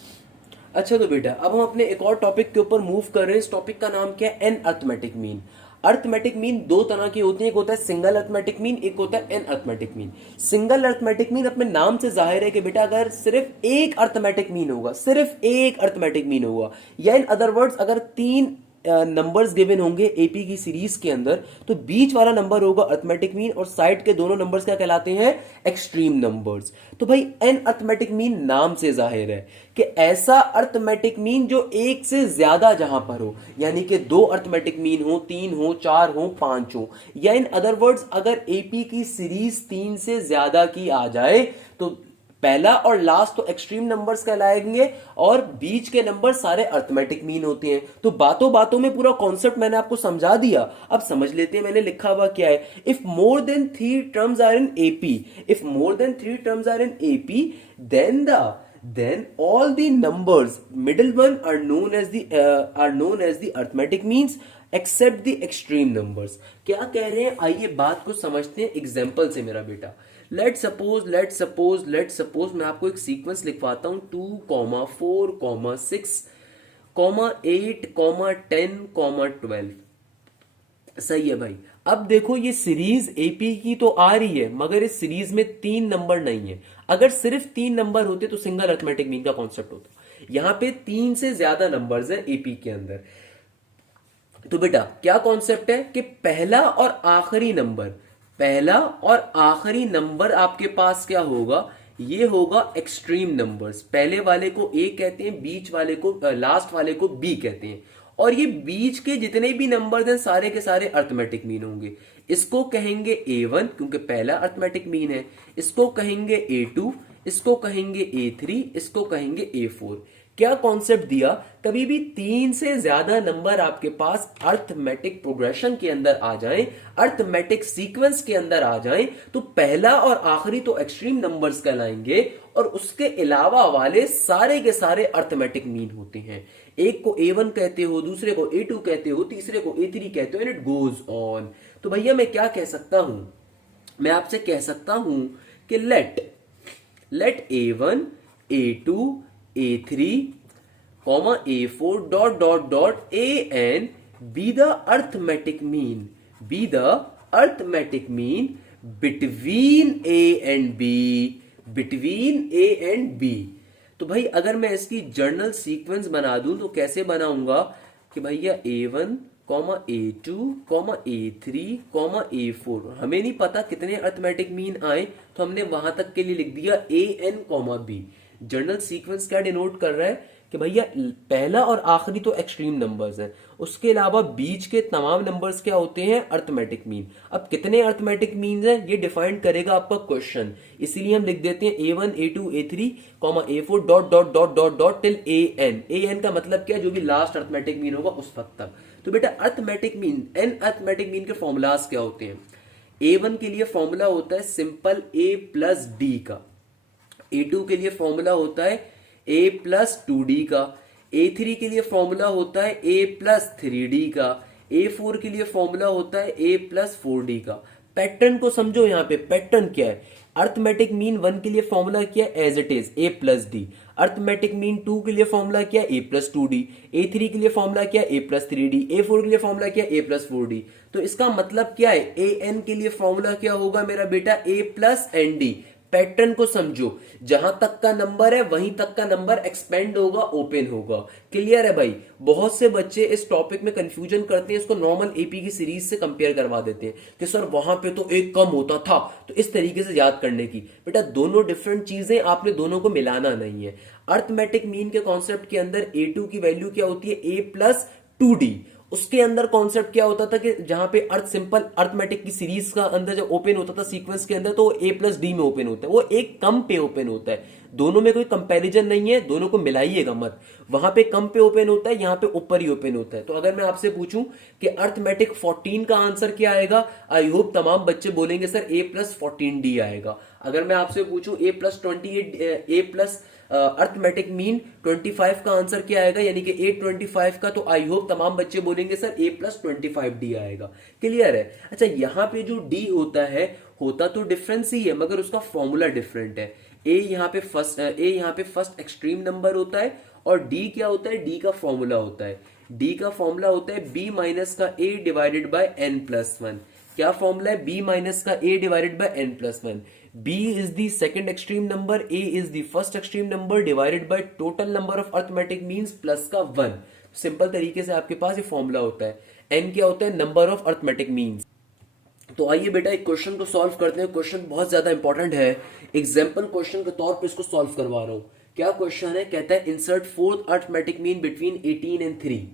अच्छा तो बेटा अब हम अपने एक और टॉपिक के ऊपर मूव कर रहे हैं, इस टॉपिक का नाम क्या है, n arithmetic mean. Arithmetic mean दो तरह की होती है, एक होता है सिंगल अर्थमेटिक मीन, एक होता है n arithmetic mean. Single arithmetic mean अपने नाम से जाहिर है कि बेटा अगर सिर्फ एक अर्थमेटिक मीन होगा, सिर्फ एक अर्थमेटिक मीन होगा, या इन अदर वर्ड्स अगर तीन नंबर्स गिवन होंगे एपी की सीरीज के अंदर, तो बीच वाला नंबर होगा अर्थमेटिक मीन और साइड के दोनों नंबर्स क्या कहलाते हैं, एक्सट्रीम नंबर्स। तो भाई एन अर्थमेटिक मीन नाम से जाहिर है कि ऐसा अर्थमेटिक मीन जो एक से ज्यादा जहां पर हो, यानी कि दो अर्थमेटिक मीन हो, 3 हो, 4 हो, 5 हो, या इन अदर वर्ड्स अगर एपी की सीरीज 3 से ज्यादा की आ जाए तो पहला और लास्ट तो एक्सट्रीम नंबर्स कहलाएंगे और बीच के नंबर सारे अर्थमेटिक मीन होते हैं। तो बातों बातों में पूरा कॉन्सेप्ट मैंने आपको समझा दिया, अब समझ लेते हैं मैंने लिखा हुआ क्या है। If more than 3 terms are in AP, if more than 3 terms are in AP, then all the numbers middle one are known as the arithmetic means except the extreme numbers। क्या कह रहे हैं, आइए बात को समझते हैं एग्जांपल से मेरा बेटा। लेट सपोज मैं आपको एक सीक्वेंस लिखवाता हूं 2, 4, 6, 8, 10, 12। सही है भाई। अब देखो ये सीरीज एपी की तो आ रही है मगर इस सीरीज में 3 नंबर नहीं है। अगर सिर्फ 3 नंबर होते तो सिंगल अर्थमेटिक मीन का कॉन्सेप्ट होता, यहां पे 3 से ज्यादा नंबर्स है एपी के अंदर। तो बेटा क्या कॉन्सेप्ट है कि पहला और आखिरी नंबर आपके पास क्या होगा, ये होगा एक्सट्रीम नंबर्स। पहले वाले को ए कहते हैं, बीच वाले को लास्ट वाले को बी कहते हैं, और ये बीच के जितने भी नंबर हैं सारे के सारे अर्थमेटिक मीन होंगे। इसको कहेंगे A1 क्योंकि पहला अर्थमेटिक मीन है, इसको कहेंगे A2, इसको कहेंगे A3, इसको कहेंगे A4। क्या कॉन्सेप्ट दिया, कभी भी 3 से ज्यादा नंबर आपके पास अर्थमेटिक प्रोग्रेशन के अंदर आ जाएं, अर्थमेटिक सीक्वेंस के अंदर आ जाएं, तो पहला और आखिरी तो एक्सट्रीम नंबर्स कहलाएंगे और उसके अलावा वाले सारे के सारे अर्थमेटिक मीन होते हैं। एक को A1 कहते हो, दूसरे को A2 कहते हो, तीसरे को A3 कहते हो, एंड इट गोज ऑन। तो भैया मैं क्या कह सकता हूं, मैं आपसे कह सकता हूं कि late A1, A2, A3, A4 AN be the arithmetic mean between A and B। तो भाई अगर मैं इसकी जर्नल सीक्वेंस बना दूं तो कैसे बनाऊंगा कि भैया A1, A2, A3, A4, हमें नहीं पता कितने अर्थमेटिक मीन आए तो हमने वहां तक के लिए लिख दिया AN, B। जर्नल सीक्वेंस क्या डिनोट कर रहा है कि भैया पहला और आखिरी तो एक्सट्रीम नंबर्स हैं, उसके अलावा बीच के तमाम नंबर्स क्या होते हैं, अर्थमेटिक मीन। अब कितने अर्थमेटिक मीन्स हैं ये डिफाइन करेगा आपका क्वेश्चन, इसीलिए हम लिख देते हैं A1 A2 A3 A4 dot dot dot dot dot till AN। AN का मतलब क्या है, जो भी लास्ट अर्थमेटिक मीन होगा उस वक्त तक। तो बेटा arithmetic mean, n arithmetic mean के फॉर्मूलाज क्या होते हैं। A1 के लिए फॉर्मूला होता है सिंपल A प्लस डी का, A2 के लिए फॉर्मूला होता है A प्लस 2D का, A3 के लिए फॉर्मूला होता है A प्लस 3D का, A4 के लिए फॉर्मूला होता है A प्लस 4D का। पैटर्न को समझो, यहाँ पे पैटर्न क्या है। अर्थमेटिक मीन 1 के लिए फॉर्मूला क्या है, as it is A plus D. Arithmetic mean 2 के लिए फॉर्मूला क्या है, A प्लस 2D। A3 के लिए फॉर्मूला क्या है, A प्लस 3D। A4 के लिए फॉर्मूला क्या है, A प्लस 4D। तो इसका मतलब क्या है, AN के लिए फॉर्मूला क्या होगा मेरा बेटा, A प्लस ND। पैटर्न को समझो, जहां तक का नंबर है वहीं तक का नंबर एक्सपेंड होगा, ओपन होगा। क्लियर है भाई। बहुत से बच्चे इस टॉपिक में कंफ्यूजन करते हैं, इसको नॉर्मल एपी की सीरीज से कंपेयर करवा देते हैं कि सर वहां पे तो एक कम होता था, तो इस तरीके से याद करने की। बेटा दोनों डिफरेंट चीजें, आपने दोनों को मिलाना नहीं है। अर्थमेटिक मीन के कॉन्सेप्ट के अंदर A2 की वैल्यू क्या होती है, A प्लस 2D। उसके अंदर कॉन्सेप्ट क्या होता था कि जहां पे अर्थ सिंपल अर्थमेटिक की सीरीज का अंदर जब ओपन होता था सीक्वेंस के अंदर, तो A प्लस डी में ओपन होता है, वो एक कम पे ओपन होता है। दोनों में कोई कंपैरिजन नहीं है, दोनों को मिलाइएगा मत। वहां पे कम पे ओपन होता है, यहां पे ऊपर ही ओपन होता है। तो अगर मैं आपसे पूछूं कि अर्थमेटिक 14 का आंसर क्या आएगा, आई होप तमाम बच्चे बोलेंगे सर A प्लस 14D आएगा। अगर मैं आपसे पूछूं A plus 28 A plus arithmetic mean 25 का आंसर क्या आएगा, यानी कि A25 का, तो आई होप तमाम बच्चे बोलेंगे सर A प्लस 25D आएगा। क्लियर है। अच्छा यहाँ पे जो D होता है, होता तो डिफरेंस ही है मगर उसका फॉर्मूला डिफरेंट है। A यहाँ पे फर्स्ट एक्सट्रीम नंबर होता है, और D क्या होता है, D का फॉर्मूला होता है। D का फॉर्मूला होता है B माइनस का A divided by N plus 1। क्या फॉर्मूला है, B माइनस का A divided by N plus 1। B is the second extreme number, A is the first extreme number divided by total number of arithmetic means plus का 1। सिंपल तरीके से आपके पास ये फॉर्मूला होता है। N क्या होता है, नंबर ऑफ अर्थमेटिक मीन्स। तो आइए बेटा एक क्वेश्चन को सॉल्व करते हैं। क्वेश्चन बहुत ज्यादा इंपॉर्टेंट है, एग्जाम्पल क्वेश्चन के तौर पे इसको सॉल्व करवा रहा हूं। क्या क्वेश्चन है, कहता है insert fourth arithmetic mean between 18 and 3।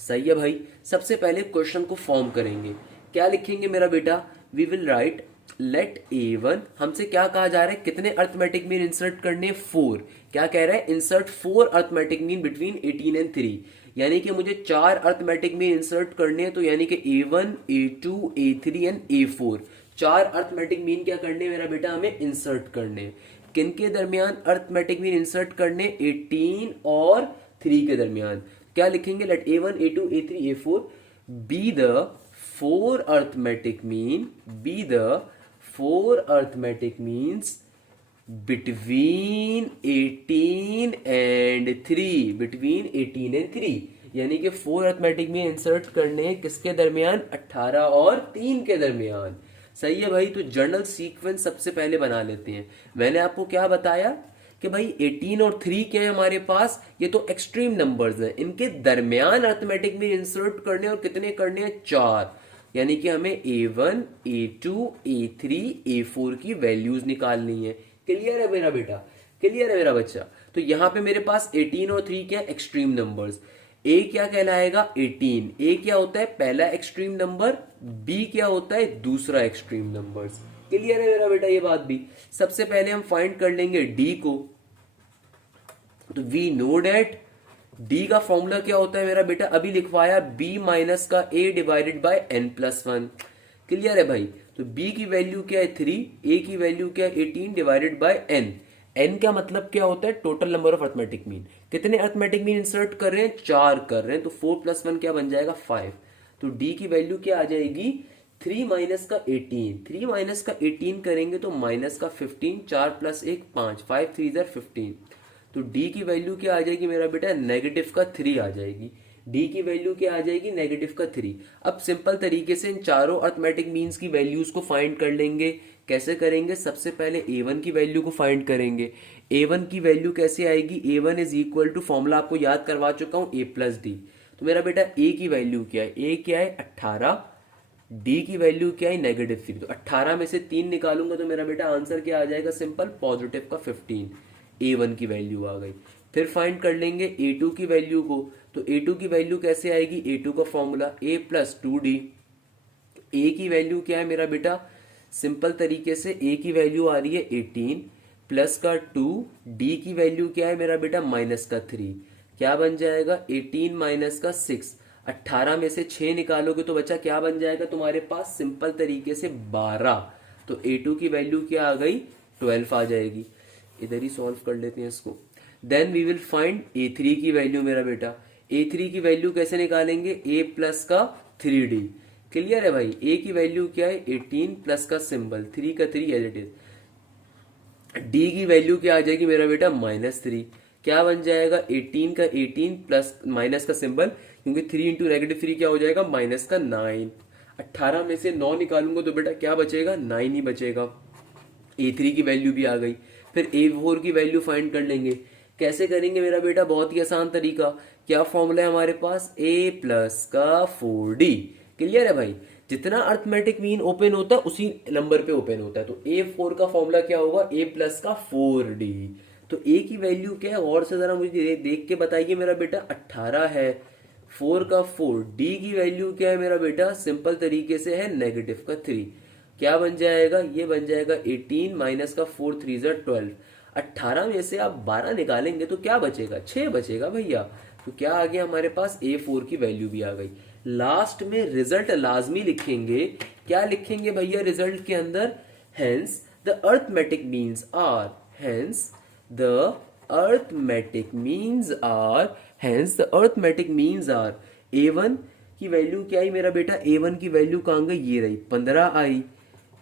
सही है भाई। सबसे पहले क्वेश्चन को फॉर्म करेंगे। क्या लिखेंगे मेरा बेटा, we will right let A1, हमसे क्या कहा जा रहा है, कितने अर्थमेटिक मीन इंसर्ट करने, 4। क्या कह रहा है, insert 4 arithmetic mean between 18 and 3, यानी कि मुझे 4 अर्थमेटिक मीन इंसर्ट करने हैं। तो यानी कि A1 A2 A3 and A4, 4 arithmetic mean क्या करने मेरा बेटा, हमें इंसर्ट करने। किनके दरमियान अर्थमेटिक मीन इंसर्ट करने, 18 और 3 के दरमियान। क्या लिखेंगे, let A1 A2 A3 A4 be the 4 arithmetic mean, be the 4 arithmetic means between 18 and 3, between 18 and 3, यानी कि 4 अर्थमेटिक में इंसर्ट करने किसके दरमियान, 18 और 3 के दरमियान। सही है भाई। तो जर्नल सीक्वेंस सबसे पहले बना लेते हैं। मैंने आपको क्या बताया कि भाई 18 और 3 क्या है हमारे पास, ये तो एक्सट्रीम नंबर्स हैं, इनके दरमियान अर्थमेटिक में इंसर्ट करने, और कितने करने हैं, 4। यानी कि हमें A1 A2 A3 A4 की वैल्यूज निकालनी है। क्लियर है मेरा बेटा, क्लियर है मेरा बच्चा। तो यहां पे मेरे पास 18 और 3 क्या, एक्सट्रीम नंबर्स। A क्या कहलाएगा, 18। A क्या होता है, पहला एक्सट्रीम नंबर। B क्या होता है, दूसरा एक्सट्रीम नंबर्स। क्लियर है मेरा बेटा ये बात भी। सबसे पहले हम फाइंड कर लेंगे D को। तो वी नो डेट D का फॉर्मूला क्या होता है मेरा बेटा, अभी लिखवाया, B माइनस का A divided by N plus 1। Clear है भाई। तो B की वैल्यू क्या है, 3, A की वैल्यू क्या है, 18 डिवाइडेड बाय N। N का मतलब क्या होता है, total number of arithmetic mean. कितने अर्थमेटिक मीन इंसर्ट कर रहे हैं, 4 कर रहे हैं। तो 4 प्लस 1 क्या बन जाएगा, 5। तो D की वैल्यू क्या आ जाएगी, 3 माइनस का 18। 3 माइनस का 18 करेंगे तो माइनस का 15, 4 प्लस 1 5, 5 3 15। तो D की वैल्यू क्या आ जाएगी मेरा बेटा, नेगेटिव का 3 आ जाएगी। D की वैल्यू क्या आ जाएगी, नेगेटिव का 3। अब सिंपल तरीके से इन चारों अर्थमेटिक मीन्स की वैल्यूज को फाइंड कर लेंगे। कैसे करेंगे, सबसे पहले A1 की वैल्यू को फाइंड करेंगे। A1 की वैल्यू कैसे आएगी, A1 is equal to, formula आपको याद करवा चुका हूं, A प्लस डी। तो मेरा बेटा A की वैल्यू क्या है, A क्या है 18, D की वैल्यू क्या है, -3। तो 18 में से 3 निकालूंगा तो मेरा बेटा आंसर क्या आ जाएगा, सिंपल पॉजिटिव का 15। A1 की वैल्यू आ गई। फिर फाइंड कर लेंगे A2 की वैल्यू को, तो A2 की वैल्यू कैसे आएगी, A2 का formula A plus 2D। A की वैल्यू क्या है मेरा बेटा, सिंपल तरीके से A की वैल्यू आ रही है 18 प्लस का 2, D की वैल्यू क्या है मेरा बेटा माइनस का 3, क्या बन जाएगा 18 माइनस का 6, 18 में से 6 निकालोगे तो बच्चा क्या बन जाएगा तुम्हारे पास, सिंपल तरीके से 12। तो A2 की वैल्यू क्या आ गई, 12 आ जाएगी। इधर ही सॉल्व कर लेते हैं इसको। Then we will find A3 की वैल्यू मेरा बेटा। A3 की वैल्यू कैसे निकालेंगे, A प्लस का 3D। क्लियर है भाई, A की वैल्यू क्या है 18 प्लस का सिंबल 3 का 3 एज इट इज। D की वैल्यू क्या आ जाएगी मेरा बेटा -3, क्या बन जाएगा 18 का 18 प्लस माइनस का सिंबल, क्योंकि 3 इंटू -3 क्या हो जाएगा माइनस का 9। 18 में से 9 निकालूंगा तो बेटा क्या बचेगा, 9 ही बचेगा। A3 की वैल्यू भी आ गई। फिर A4 की वैल्यू फाइंड कर लेंगे। कैसे करेंगे मेरा बेटा, बहुत ही आसान तरीका। क्या फॉर्मूला है हमारे पास, A प्लस का 4D। क्लियर है भाई, जितना अर्थमेटिक मीन ओपन होता है उसी नंबर पे ओपन होता है। तो A4 का फॉर्मूला क्या होगा, A प्लस का 4D। तो A की वैल्यू क्या है, और से जरा मुझे देख के बताइए मेरा बेटा, 18 है, 4 का 4। D की वैल्यू क्या है मेरा बेटा, सिंपल तरीके से है नेगेटिव का 3, क्या बन जाएगा, ये बन जाएगा 18 माइनस का 4 3 12। 18 में से आप 12 निकालेंगे तो क्या बचेगा, 6 बचेगा भैया। तो क्या आ गया हमारे पास, A4 की वैल्यू भी आ गई। लास्ट में रिजल्ट लाजमी लिखेंगे। क्या लिखेंगे भैया रिजल्ट के अंदर, hence the arithmetic means are, hence the arithmetic means are, hence the arithmetic means are. A1 की वैल्यू क्या आई मेरा बेटा, A1 की वैल्यू कहाँ गई, ये रही 15 आई।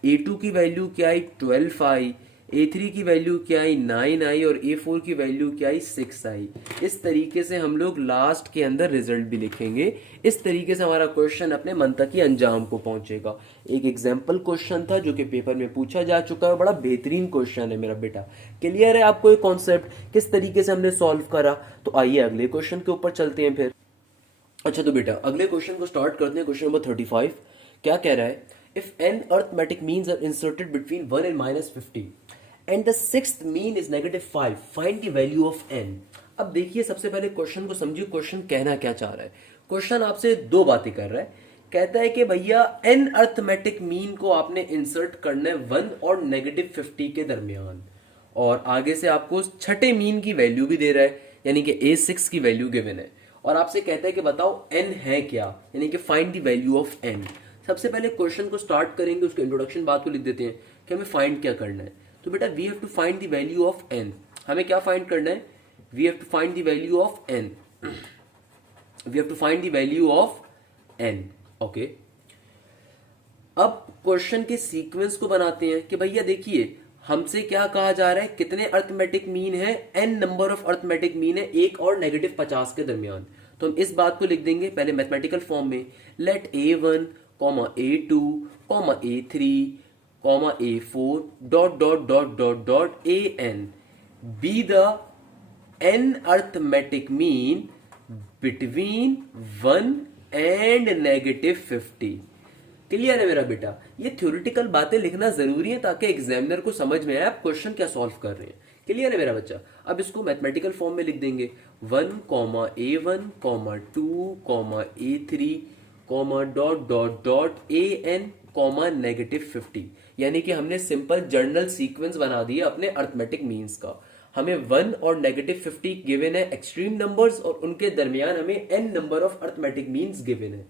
A2 की वैल्यू क्या आई, 12 आई। A3 की वैल्यू क्या आई, 9 आई। और A4 की वैल्यू क्या आई, 6 आई। इस तरीके से हम लोग लास्ट के अंदर रिजल्ट भी लिखेंगे। इस तरीके से हमारा क्वेश्चन अपने मंतक की अंजाम को पहुंचेगा। एक एग्जाम्पल क्वेश्चन था जो कि पेपर में पूछा जा चुका है, बड़ा बेहतरीन क्वेश्चन है मेरा बेटा। क्लियर है आपको ये कॉन्सेप्ट, किस तरीके से हमने सॉल्व करा। तो आइए अगले क्वेश्चन के ऊपर चलते हैं फिर। अच्छा तो बेटा अगले क्वेश्चन को स्टार्ट करते हैं। क्वेश्चन नंबर 35 क्या कह रहा है, if n arithmetic means are inserted between 1 and -50 and the sixth mean is -5, find the value of n। अब देखिए सबसे पहले क्वेश्चन को समझिए, क्वेश्चन कहना क्या चाह रहा है। क्वेश्चन आपसे दो बातें कर रहा है, कहता है कि भैया n अर्थमेटिक मीन को आपने इंसर्ट करना है 1 और -50 के दरमियान, और आगे से आपको छठे मीन की वैल्यू भी दे रहा है, यानी कि A6 की वैल्यू गिवन है, और आपसे कहता है कि बताओ n है क्या, यानी कि find the value of n। सबसे पहले क्वेश्चन को स्टार्ट करेंगे, उसके इंट्रोडक्शन बात को लिख देते हैं कि हमें फाइंड क्या करना है। तो बेटा we have to find the value of n। हमें क्या फाइंड करना है, we have to find the value of n, we have to find the value of n। Okay, अब क्वेश्चन के सीक्वेंस को बनाते हैं कि भैया देखिए हमसे क्या कहा जा रहा है, कितने अर्थमेटिक मीन है, n number of arithmetic mean है 1 और -50 के दरमियान। तो हम इस बात को लिख देंगे पहले मैथमेटिकल फॉर्म में, let A1, A2, A3, A4 dot dot dot dot dot AN be the n arithmetic mean between 1 and -50। Clear है मेरा बेटा, ये थ्योरेटिकल बातें लिखना जरूरी है ताकि एग्जामिनर को समझ में आए आप क्वेश्चन क्या सॉल्व कर रहे हैं। क्लियर है मेरा बच्चा, अब इसको मैथमेटिकल फॉर्म में लिख देंगे 1, A1, 2, A3, dot dot dot AN, -50। यानी कि हमने सिंपल जर्नल सीक्वेंस बना दिया अपने अर्थमेटिक मीन्स का। हमें 1 और -50 गिवन है एक्सट्रीम नंबर्स, और उनके दरमियान हमें n number of arithmetic means given है।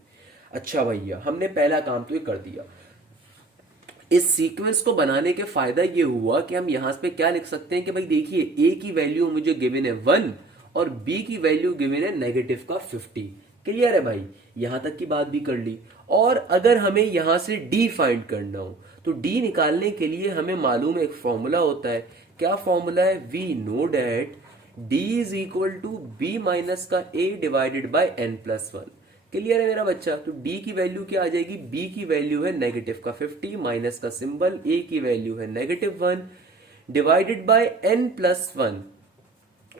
अच्छा भैया हमने पहला काम तो ये कर दिया। इस सीक्वेंस को बनाने के फायदा ये हुआ कि हम यहां पे क्या लिख सकते हैं कि भाई देखिए A की वैल्यू मुझे गिवन है 1 और B की वैल्यू गिवन है -50। क्लियर है भाई, यहां तक की बात भी कर ली। और अगर हमें यहां से D फाइंड करना हो तो D निकालने के लिए हमें मालूम है एक फॉर्मूला होता है। क्या फॉर्मूला है, we know that D is equal to B minus का A divided by n+1। Clear है मेरा बच्चा, तो D की वैल्यू क्या आ जाएगी, B की वैल्यू है -50 माइनस का सिंबल, A की वैल्यू है -1 डिवाइडेड बाय n+1।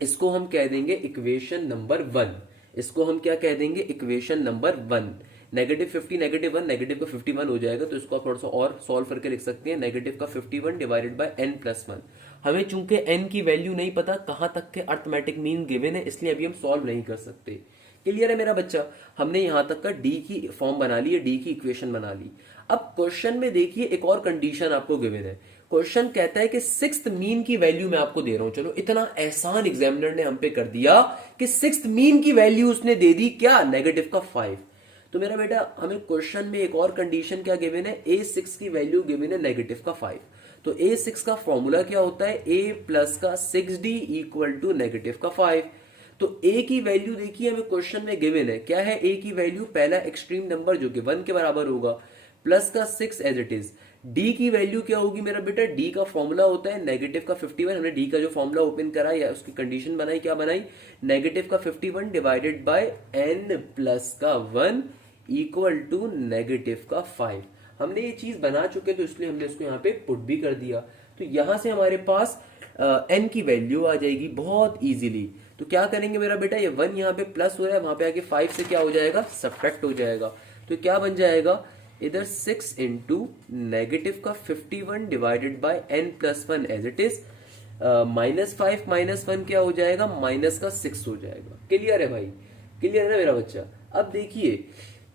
इसको हम कह देंगे इक्वेशन नंबर 1। इसको हम क्या कह देंगे, इक्वेशन नंबर 1। -50 -1 नेगेटिव का 51 हो जाएगा, तो इसको आप थोड़ा सा और सॉल्व करके लिख सकते हैं, नेगेटिव का 51 डिवाइडेड बाय n+1। हमें चूंकि n की वैल्यू नहीं पता कहां तक के अर्थमेटिक मीन गिवन है, इसलिए अभी हम सॉल्व नहीं कर सकते। क्लियर है मेरा बच्चा? हमने यहां तक का डी की फॉर्म बना ली है, डी की इक्वेशन बना ली। अब क्वेश्चन में देखिए एक और कंडीशन आपको गिवन है। क्वेश्चन कहता है कि सिक्स्थ मीन की वैल्यू मैं आपको दे रहा हूं। चलो इतना एहसान एग्जामिनर ने हम पे कर दिया कि सिक्स्थ मीन की वैल्यू उसने दे दी क्या, नेगेटिव का 5। तो मेरा बेटा हमें क्वेश्चन में एक और कंडीशन क्या गिवन है, a6 की वैल्यू गिवन है नेगेटिव का 5। तो a6 का फॉर्मूला क्या होता है, a प्लस का 6d इक्वल टू नेगेटिव का 5। तो a की वैल्यू देखिए हमें क्वेश्चन में गिवन है, क्या है a की वैल्यू, पहला एक्सट्रीम नंबर जो कि 1 के बराबर होगा, प्लस का 6 एज इट इज। d की वैल्यू क्या होगी मेरा बेटा, d का फॉर्मूला होता है नेगेटिव का 51। हमने d का जो फॉर्मूला ओपन करा या उसकी कंडीशन बनाई, क्या बनाई, नेगेटिव का 51 डिवाइडेड बाय n प्लस का 1 इक्वल टू नेगेटिव का 5। हमने ये चीज बना चुके तो इसलिए हमने इसको यहाँ पे पुट भी कर दिया। तो यहां से हमारे पास n की वैल्यू आ जाएगी बहुत इजीली। तो क्या करेंगे मेरा बेटा, ये 1 यहाँ पे प्लस हो रहा है, वहां पे आके 5 से क्या हो जाएगा, सब्ट्रैक्ट हो जाएगा। तो क्या बन जाएगा, इधर 6 इंटू नेगेटिव का 51 divided by n plus 1 as it is, -5 -1 क्या हो जाएगा, माइनस का 6 हो जाएगा। क्लियर है भाई? क्लियर है ना मेरा बच्चा? अब देखिए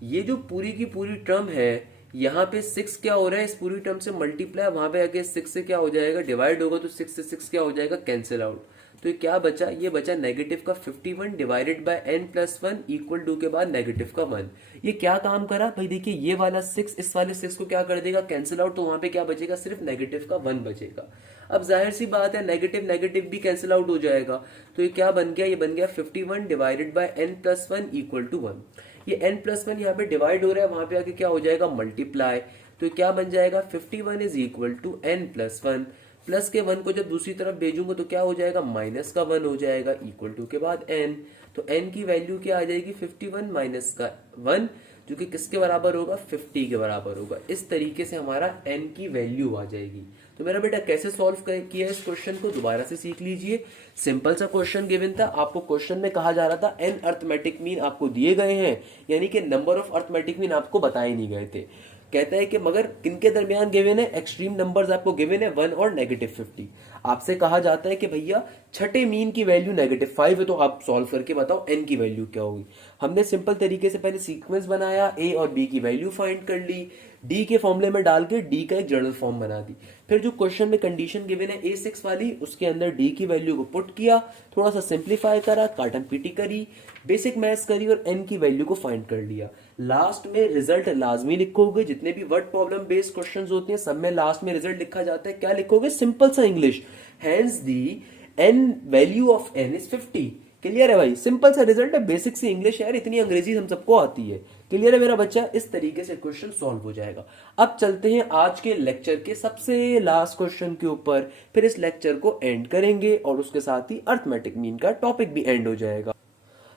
ये जो पूरी की पूरी टर्म है, यहाँ पे 6 क्या हो रहा है, इस पूरी टर्म से मल्टीप्लाई, वहां पे आके 6 से क्या हो जाएगा, डिवाइड होगा, तो 6 से 6 क्या हो जाएगा, कैंसिल आउट। तो ये क्या बचा, ये बचा नेगेटिव का 51 divided by n plus 1 equal to के बाद नेगेटिव का 1। ये क्या काम करा भाई, देखिए ये वाला 6 इस वाले 6 को क्या कर देगा, कैंसिल आउट। तो वहां पे क्या बचेगा, सिर्फ नेगेटिव का 1 बचेगा। अब जाहिर सी बात है नेगेटिव नेगेटिव भी कैंसिल आउट हो जाएगा। तो ये क्या बन गया, ये बन गया 51 divided by n plus 1 equal to 1। ये n प्लस 1 यहाँ पे डिवाइड हो रहा है, वहां पे आके क्या हो जाएगा, मल्टीप्लाई। तो क्या बन जाएगा, 51 is equal to n plus 1। Plus के 1 को जब दूसरी तरफ भेजूंगा तो क्या हो जाएगा, माइनस का 1 हो जाएगा, इक्वल टू के बाद n। तो n की वैल्यू क्या आ जाएगी, 51 माइनस का 1, जो कि किसके बराबर होगा, 50 के बराबर होगा। इस तरीके से हमारा n की वैल्यू आ जाएगी। तो मेरा बेटा कैसे सॉल्व किया इस क्वेश्चन को, दोबारा से सीख लीजिए। सिंपल सा क्वेश्चन गिवन था, आपको क्वेश्चन में कहा जा रहा था n अर्थमेटिक मीन आपको दिए गए हैं, यानी कि नंबर ऑफ अर्थमेटिक मीन आपको बताए नहीं गए थे। कहता है कि मगर किनके दरमियान गिवन है, एक्सट्रीम नंबर्स आपको गिवन है 1 और -50। आपसे कहा जाता है कि भैया छठे मीन की वैल्यू -5 है, तो आप सॉल्व करके बताओ n की वैल्यू क्या होगी। हमने सिंपल तरीके से पहले सीक्वेंस बनाया, a और b की वैल्यू फाइंड कर ली, d के फॉर्मूले में डाल के d का एक जनरल फॉर्म बना दी। फिर जो क्वेश्चन में कंडीशन गिवन है a6 वाली, उसके अंदर d की वैल्यू को पुट किया, थोड़ा सा सिंप्लीफाई करा, काटन पीटी करी, बेसिक मैथ्स करी और n की वैल्यू को फाइंड कर लिया। लास्ट में रिजल्ट लाजमी लिखोगे, जितने भी वर्ड प्रॉब्लम बेस्ड क्वेश्चंस होते हैं सब में लास्ट में रिजल्ट लिखा जाता है। क्या लिखोगे, सिंपल सा English, hence the n value of n is 50। Clear है भाई? सिंपल सा रिजल्ट है, बेसिक सी इंग्लिश यार, इतनी अंग्रेजी हम सबको आती है। क्लियर है मेरा बच्चा? इस तरीके से क्वेश्चन सॉल्व हो जाएगा। अब चलते हैं आज के लेक्चर के सबसे लास्ट क्वेश्चन के ऊपर, फिर इस लेक्चर को एंड करेंगे और उसके साथ ही अर्थमेटिक मीन का टॉपिक भी एंड हो जाएगा।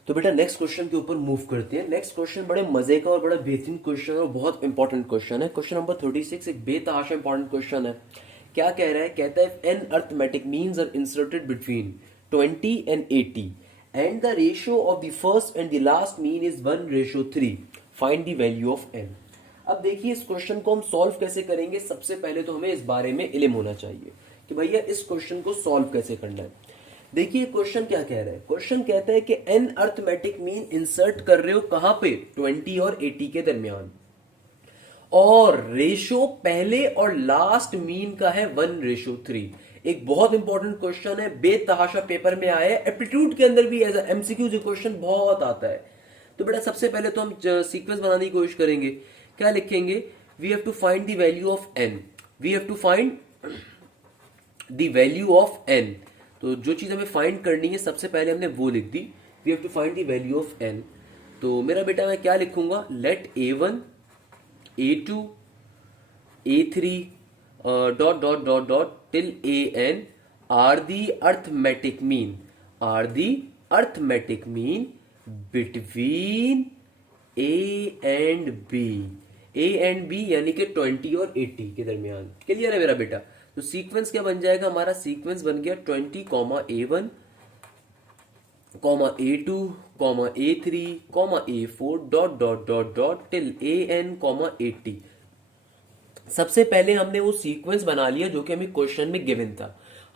तो बेटा नेक्स्ट क्वेश्चन के ऊपर मूव करते हैं। नेक्स्ट क्वेश्चन बड़े मजे का और बड़ा बेहतरीन क्वेश्चन है और बहुत इंपॉर्टेंट क्वेश्चन है। क्वेश्चन नंबर 36 एक बेतहाशा इंपॉर्टेंट क्वेश्चन है। क्या कह रहा है, कहता है n arithmetic means are inserted between 20 and 80 and the ratio of the first and the last mean is 1:3. Find the value of n. अब देखिए इस क्वेश्चन को हम सॉल्व कैसे करेंगे। सबसे पहले तो हमें इस बारे में इल्म होना चाहिए कि भैया इस क्वेश्चन को सॉल्व कैसे करना है। देखिए क्वेश्चन क्या कह रहा है, क्वेश्चन कहता है कि n अर्थमेटिक मीन इंसर्ट कर रहे हो कहां पे, 20 और 80 के दरमियान, और रेशो पहले और लास्ट मीन का है 1:3। एक बहुत इंपॉर्टेंट क्वेश्चन है, बेतहाशा पेपर में आया है, एप्टीट्यूड के अंदर भी एज एमसीक्यू जो क्वेश्चन बहुत आता है। तो बेटा सबसे पहले तो हम सीक्वेंस बनाने की कोशिश करेंगे। क्या लिखेंगे, we have to find the value of n, we have to find the value of n। तो जो चीज हमें फाइंड करनी है सबसे पहले हमने वो लिख दी, we have to find the value of n। तो मेरा बेटा मैं क्या लिखूंगा, let a1 a2 a3 dot dot dot dot till an are the arithmetic mean, are the arithmetic mean between a and b, a and b यानी कि 20 और 80 के दरमियान। क्लियर है मेरा बेटा? तो सीक्वेंस क्या बन जाएगा, हमारा सीक्वेंस बन गया 20, a1, a2, a3, a4 dot dot dot dot till an, 80। सबसे पहले हमने वो सीक्वेंस बना लिया जो कि हमें क्वेश्चन में गिवन था।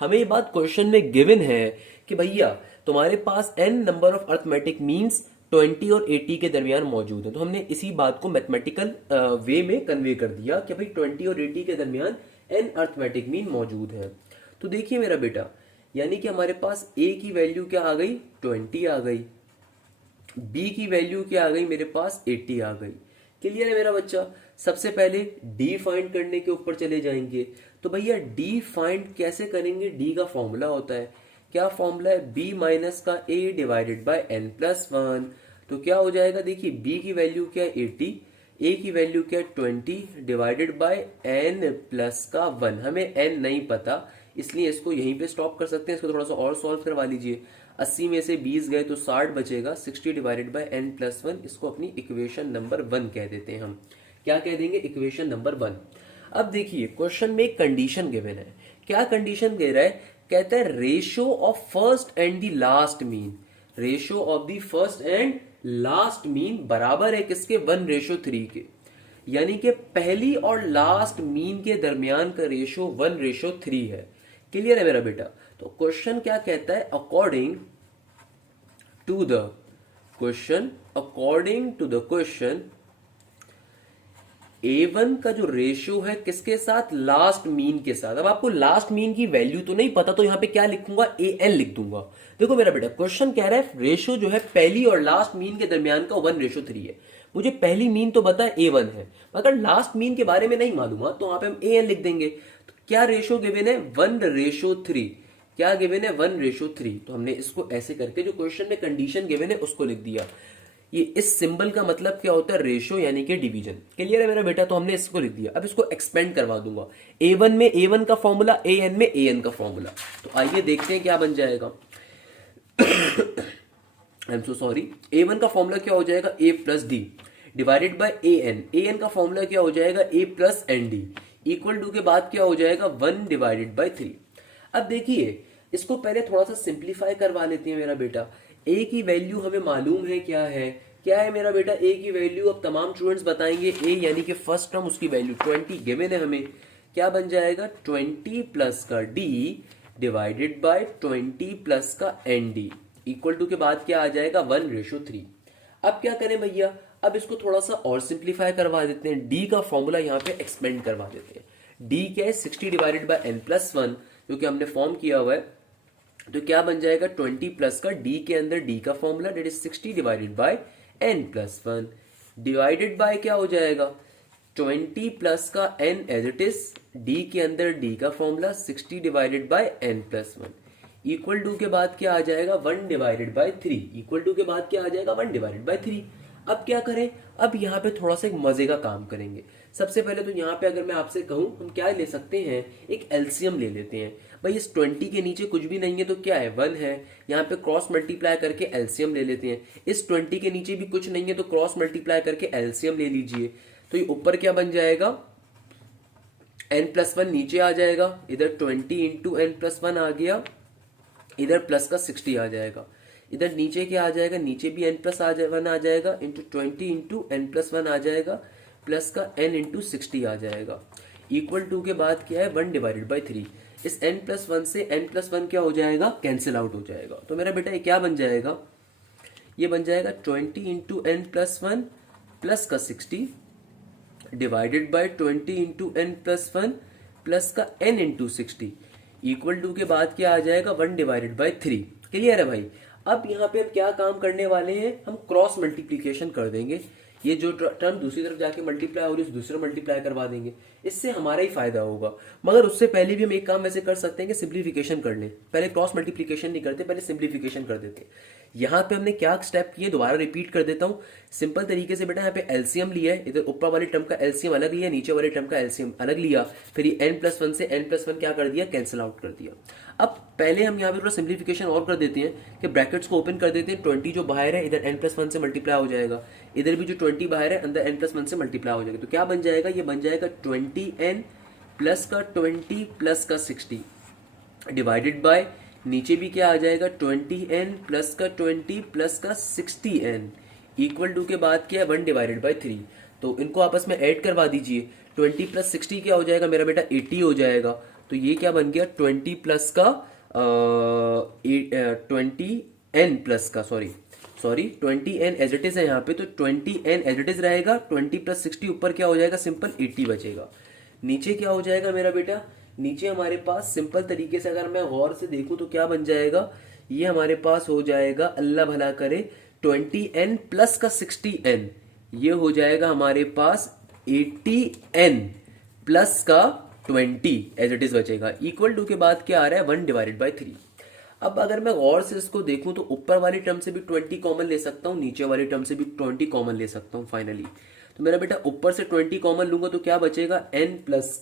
हमें ये बात क्वेश्चन में गिवन है कि भैया तुम्हारे पास n number of arithmetic means 20 और 80 के दरमियान मौजूद है। तो हमने इसी बात को मैथमेटिकल वे में कन्वे कर दिया कि भाई 20 और 80 के दरमियान n अर्थमेटिक मीन मौजूद है। तो देखिए मेरा बेटा, यानी कि हमारे पास a की वैल्यू क्या आ गई, 20 आ गई, b की वैल्यू क्या आ गई, मेरे पास 80 आ गई। क्लियर है मेरा बच्चा। सबसे पहले d फाइंड करने के ऊपर चले जाएंगे। तो भैया d फाइंड कैसे करेंगे, d का फॉर्मूला होता है, क्या फॉर्मूला है, b माइनस का a divided by n plus 1। तो क्या हो जाएगा, देखिए b की वैल्यू क्या है 80, a की वैल्यू क्या है 20 डिवाइडेड बाय n प्लस का 1। हमें n नहीं पता, इसलिए इसको यहीं पे स्टॉप कर सकते हैं। इसको थोड़ा सा और सॉल्व करवा लीजिए। 80 में से 20 गए तो 60 बचेगा, 60 डिवाइडेड बाय n प्लस 1। इसको अपनी इक्वेशन नंबर 1 कह देते हैं हम। क्या कह देंगे, इक्वेशन नंबर 1। अब देखिए क्वेश्चन में एक कंडीशन गिवन है। क्या कंडीशन दे रहा है, कहता है ratio of first and the last mean, ratio of the first and last mean बराबर है किसके, 1:3 के। यानी कि पहली और लास्ट मीन के दरमियान का रेशियो 1:3 है। क्लियर है मेरा बेटा। तो क्वेश्चन क्या कहता है, according to the question A1 का जो रेशियो है किसके साथ, लास्ट मीन के साथ। अब आपको लास्ट मीन की वैल्यू तो नहीं पता, तो यहां पे क्या लिखूंगा, AN लिख दूंगा। देखो मेरा बेटा, क्वेश्चन कह रहा है रेशियो जो है पहली और लास्ट मीन के दरमियान का 1:3 है। मुझे पहली मीन तो पता है A1 है, मगर लास्ट मीन के बारे में नहीं मालूम है, तो वहां पे हम AN लिख देंगे। तो क्या रेशियो गिवन है, 1:3। क्या गिवन है, 1:3। तो हमने इसको ऐसे करके जो क्वेश्चन में कंडीशन गिवन है उसको लिख दिया। ये इस सिंबल का मतलब क्या होता है, रेशियो यानी कि डिवीजन। क्लियर है मेरा बेटा। तो हमने इसको लिख दिया। अब इसको एक्सपेंड करवा दूंगा। A1 में A1 का फॉर्मूला, AN में AN का फॉर्मूला। तो आइए देखते हैं क्या बन जाएगा। I am so sorry. A1 का फॉर्मूला क्या हो जाएगा, A plus D divided by AN। AN का फॉर्मूला क्या हो जाएगा, A plus ND equal to के बाद क्या हो जाएगा, 1/3। अब देखिए इसको पहले थोड़ा सा सिंप्लीफाई करवा लेते हैं मेरा बेटा। a की वैल्यू हमें मालूम है क्या है मेरा बेटा, a की वैल्यू अब तमाम स्टूडेंट्स बताएंगे। a यानी कि फर्स्ट टर्म उसकी वैल्यू 20 गिवन है हमें। क्या बन जाएगा, 20 प्लस का d डिवाइडेड बाय 20 प्लस का nd इक्वल टू के बाद क्या आ जाएगा, 1:3। अब क्या करें भैया, अब इसको थोड़ा सा और सिंप्लीफाई करवा देते हैं। d का फॉर्मूला यहाँ पे एक्सपेंड करवा देते हैं। d क्या है, 60 डिवाइडेड बाय n प्लस 1, जो कि हमने फॉर्म किया हुआ है। तो क्या बन जाएगा, 20 प्लस का d के अंदर d का formula that is 60 divided by n plus 1 divided by क्या हो जाएगा, 20 प्लस का n as it is, d के अंदर d का formula 60 divided by n plus 1 equal to के बाद क्या आ जाएगा, 1/3 इक्वल टू के बाद क्या आ जाएगा, 1/3। अब क्या करें, अब यहाँ पे थोड़ा सा एक मजे का काम करेंगे। सबसे पहले तो यहाँ पे अगर मैं आपसे कहूं, हम क्या ले सकते हैं, एक एलसीएम ले लेते हैं। भाई इस 20 के नीचे कुछ भी नहीं है तो क्या है, 1 है। यहाँ पे क्रॉस मल्टीप्लाई करके एलसीएम ले लेते हैं। इस 20 के नीचे भी कुछ नहीं है तो क्रॉस मल्टीप्लाई करके एलसीएम ले लीजिए। तो ये ऊपर क्या बन जाएगा, n+1 नीचे आ जाएगा, इधर 20 इंटू n+1 आ गया, इधर प्लस का 60 आ जाएगा। इधर नीचे क्या आ जाएगा, नीचे भी n+1 आ जाएगा, इंटू 20 इंटू n+1 आ जाएगा, प्लस का n इंटू 60 आ जाएगा। इक्वल टू के बाद क्या है, 1/3। इस n+1 से n+1 क्या हो जाएगा, कैंसिल आउट हो जाएगा। तो मेरा बेटा ये क्या बन जाएगा, ये बन जाएगा 20 इंटू n+1 प्लस का 60 divided bye 20 into n+1 plus का n इंटू 60 इक्वल टू के बाद क्या आ जाएगा, 1/3। क्लियर है भाई। अब यहाँ पे हम क्या काम करने वाले हैं, हम क्रॉस मल्टीप्लीकेशन कर देंगे। ये जो टर्म दूसरी तरफ जाके मल्टीप्लाई हो रही है, दूसरा मल्टीप्लाई करवा देंगे, इससे हमारा ही फायदा होगा। मगर उससे पहले भी हम एक काम वैसे कर सकते हैं कि सिंप्लीफिकेशन कर लें। पहले क्रॉस मल्टीप्लीकेशन नहीं करते, पहले सिंप्लीफिकेशन कर देते हैं। यहाँ पे हमने क्या स्टेप किए, दोबारा रिपीट कर देता हूँ सिंपल तरीके से। बेटा यहाँ पे एलसीएम लिया है, इधर ऊपर वाले टर्म का एलसीएम अलग लिया, नीचे वाले टर्म का एलसीएम अलग लिया, फिर ये n+1 से n+1 क्या कर दिया, कैंसिल आउट कर दिया। अब पहले हम यहाँ पे थोड़ा सिंप्लीफिकेशन और कर देते हैं कि ब्रैकेट्स को ओपन कर देते हैं। 20 जो बाहर है इधर n+1 से मल्टीप्लाई हो जाएगा, इधर भी जो 20 बाहर है अंदर n+1 से मल्टीप्लाई हो जाएगा। तो क्या बन जाएगा, ये बन जाएगा 20n प्लस का 20 प्लस का 60 डिवाइडेड बाय, नीचे भी क्या आ जाएगा, 20n प्लस का 20 प्लस का 60n इक्वल टू के बाद क्या है, 1/3। तो इनको आपस में ऐड करवा दीजिए। 20 प्लस 60 क्या हो जाएगा मेरा बेटा, 80 हो जाएगा। तो ये क्या बन गया 20 प्लस का 20n प्लस का sorry 20n as it is है यहाँ पे, तो 20n एज इट इज रहेगा, 20 प्लस 60 ऊपर क्या हो जाएगा, सिंपल 80 बचेगा। नीचे क्या हो जाएगा मेरा बेटा, नीचे हमारे पास सिंपल तरीके से अगर मैं गौर से देखूं तो क्या बन जाएगा, ये हमारे पास हो जाएगा, अल्लाह भला करे, 20n प्लस का 60n, ये हो जाएगा हमारे पास 80n प्लस का 20 एज इट इज बचेगा। इक्वल टू के बाद क्या आ रहा है, 1/3। अब अगर मैं गौर से इसको देखूं तो ऊपर वाली टर्म से भी 20 कॉमन ले सकता हूं, नीचे वाली टर्म से भी 20 कॉमन ले सकता हूं फाइनली। तो मेरा बेटा ऊपर से 20 कॉमन लूंगा तो क्या बचेगा, n प्लस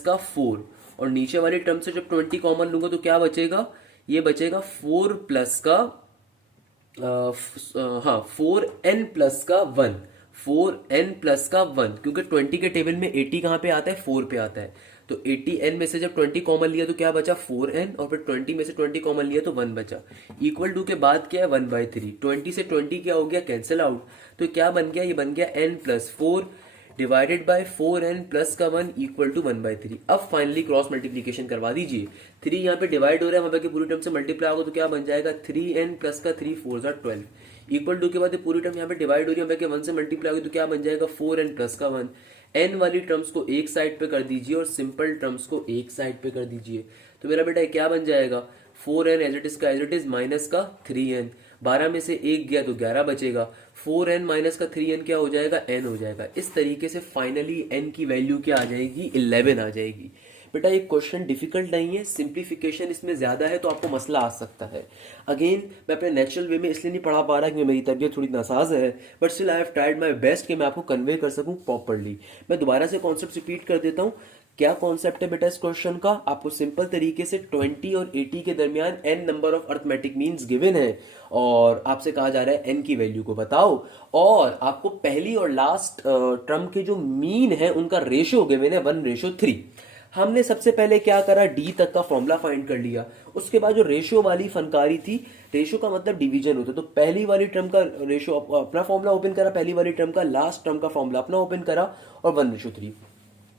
का 4, और नीचे वाली टर्म से जब 20 कॉमन लूंगा तो क्या बचेगा, ये बचेगा 4 प्लस का 4n प्लस का 1, 4n प्लस का 1, क्योंकि 20 के टेबल में 80 कहाँ पे आता है, 4 पे आता है। तो 80n में से जब 20 कॉमन लिया तो क्या बचा, 4n, और फिर 20 में से 20 कॉमन लिया तो 1 बचा। इक्वल टू के बाद क्या है, 1/3। 20 से 20 क्या हो गया, कैंसिल आउट, तो क्या बन गया, ये बन गया n plus 4 divided by 4n plus का 1 इक्वल टू 1/3। अब फाइनली क्रॉस मल्टीप्लीकेशन करवा दीजिए, 3 यहाँ पे डिवाइड हो रहा है, वहां पे पूरी टर्म से मल्टीप्लाई होगा तो क्या बन जाएगा, 3n प्लस का 3 4 12 इक्वल टू के बाद पूरी टर्म यहाँ पे डिवाइड हो रही है, वहां पे 1 से मल्टीप्लाई होगी तो क्या बन जाएगा, 4n प्लस का 1। n वाली टर्म्स को एक साइड पे कर दीजिए और सिंपल टर्म्स को एक साइड पे कर दीजिए, तो मेरा बेटा क्या बन जाएगा, 4n as it is minus का 3n, 12 में से 1 गया तो 11 बचेगा, 4n माइनस का 3n क्या हो जाएगा, n हो जाएगा। इस तरीके से फाइनली n की वैल्यू क्या आ जाएगी, 11 आ जाएगी। बेटा ये क्वेश्चन डिफिकल्ट नहीं है, सिंप्लीफिकेशन इसमें ज्यादा है तो आपको मसला आ सकता है। अगेन मैं अपने नेचुरल वे में इसलिए नहीं पढ़ा पा रहा क्योंकि मेरी तबीयत थोड़ी नासाज है, but still I have tried my best कि मैं आपको कन्वे कर सकूं प्रॉपरली। मैं दोबारा से कॉन्सेप्ट रिपीट कर देता हूं। क्या कॉन्सेप्ट है बेटा इस क्वेश्चन का, आपको सिंपल तरीके से 20 और 80 के दरमियान n number of arithmetic means given है और आपसे कहा जा रहा है n की वैल्यू को बताओ, और आपको पहली और लास्ट टर्म के जो मीन है उनका रेशियो गिवन है 1:3। हमने सबसे पहले क्या करा, डी तक का फॉर्मूला फाइंड कर लिया, उसके बाद जो रेशियो वाली फनकारी थी, रेशियो का मतलब डिवीजन होता है, तो पहली वाली टर्म का रेशियो अपना फॉर्मूला ओपन करा, पहली वाली टर्म का, लास्ट टर्म का फॉर्मूला अपना ओपन करा और 1:3।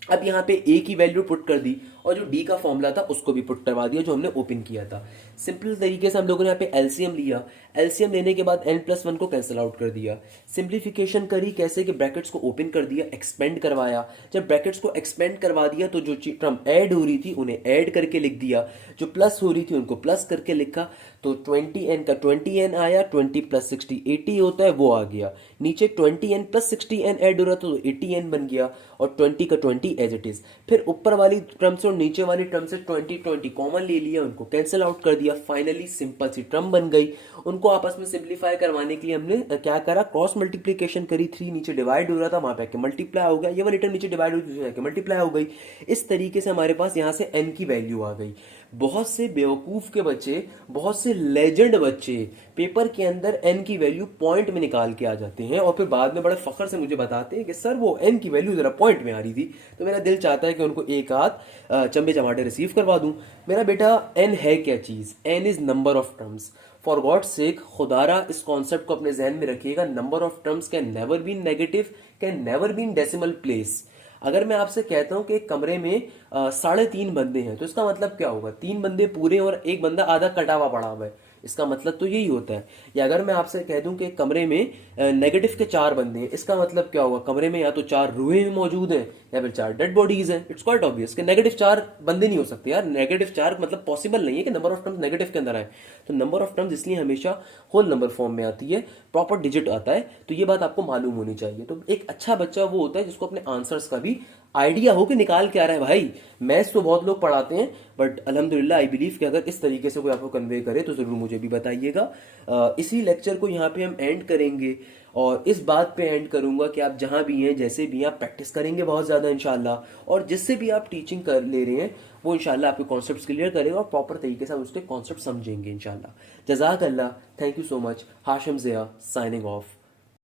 अब यहाँ पे a की वैल्यू पुट कर दी और जो d का फॉर्मूला था उसको भी पुट करवा दिया जो हमने ओपन किया था। सिंपल तरीके से हम लोगों ने यहाँ पे एलसीएम लिया, एलसीएम लेने के बाद n+1 को कैंसिल आउट कर दिया, सिंप्लीफिकेशन करी कैसे कि ब्रैकेट्स को ओपन कर दिया, एक्सपेंड करवाया, जब ब्रैकेट्स को एक्सपेंड करवा दिया तो जो टर्म ऐड हो रही थी उन्हें ऐड करके लिख दिया, जो प्लस हो रही थी उनको प्लस करके लिखा, तो 20n का 20n आया, 20 प्लस 60 80 होता है वो आ गया, नीचे 20n प्लस 60n ऐड हो रहा था तो 80n बन गया और 20 का 20 एज इट इज। फिर ऊपर वाली टर्म से और नीचे वाली टर्म से 20 कॉमन ले लिया, उनको कैंसिल आउट कर दिया, फाइनली सिंपल सी टर्म बन गई। उनको आपस में सिंप्लीफाई करवाने के लिए हमने क्या करा, क्रॉस मल्टीप्लीकेशन करी, 3 नीचे डिवाइड हो रहा था वहां पे मल्टीप्लाई हो गया, ये वाली टर्म नीचे डिवाइड हुई थी मल्टीप्लाई हो गई। इस तरीके से हमारे पास यहाँ से n की वैल्यू आ गई। बहुत से बेवकूफ के बच्चे, बहुत से लेजेंड बच्चे पेपर के अंदर n की वैल्यू पॉइंट में निकाल के आ जाते हैं और फिर बाद में बड़े फखर से मुझे बताते हैं कि सर वो n की वैल्यू जरा पॉइंट में आ रही थी। तो मेरा दिल चाहता है कि उनको एक हाथ चंबे चमाटे रिसीव करवा दूं। मेरा बेटा n है क्या चीज, n is number of terms. For God sake खुदारा इस कॉन्सेप्ट को अपने जहन में रखिएगा, number of terms can never been negative, can never been decimal place. अगर मैं आपसे कहता हूं कि एक कमरे में 3.5 बंदे हैं तो इसका मतलब क्या होगा, 3 बंदे पूरे और एक बंदा आधा कटा हुआ पड़ा हुआ है, इसका मतलब तो यही होता है। या अगर मैं आपसे कह दूं कि एक कमरे में नेगेटिव के 4 बंदे हैं, इसका मतलब क्या होगा, कमरे में या तो 4 रूहें मौजूद हैं या फिर 4 डेड बॉडीज हैं। इट्स क्वाइट ऑब्वियस कि नेगेटिव 4 बंदे नहीं हो सकते यार, नेगेटिव 4 मतलब पॉसिबल नहीं है कि नंबर ऑफ टर्म्स नेगेटिव के अंदर आए। तो नंबर ऑफ टर्म्स इसलिए हमेशा होल नंबर फॉर्म में आती है, प्रॉपर डिजिट आता है, तो ये बात आपको मालूम होनी चाहिए। तो एक अच्छा बच्चा वो होता है जिसको अपने आंसर्स का भी आइडिया हो कि निकाल के आ रहा है। भाई मैथ्स तो बहुत लोग पढ़ाते हैं बट अल्हम्दुलिल्लाह आई बिलीव कि अगर इस तरीके से कोई आपको कन्वे करे तो जरूर मुझे भी बताइएगा। इसी लेक्चर को यहाँ पे हम एंड करेंगे और इस बात पे एंड करूंगा कि आप जहां भी हैं, जैसे भी आप प्रैक्टिस करेंगे बहुत ज्यादा इंशाल्लाह, और जिससे भी आप टीचिंग कर ले रहे हैं वो इंशाल्लाह आपके कॉन्सेप्ट्स क्लियर करेगा और प्रॉपर तरीके से आप उसके कॉन्सेप्ट समझेंगे इंशाल्लाह। जज़ाक अल्लाह, thank you so much. Hashim Zia signing of.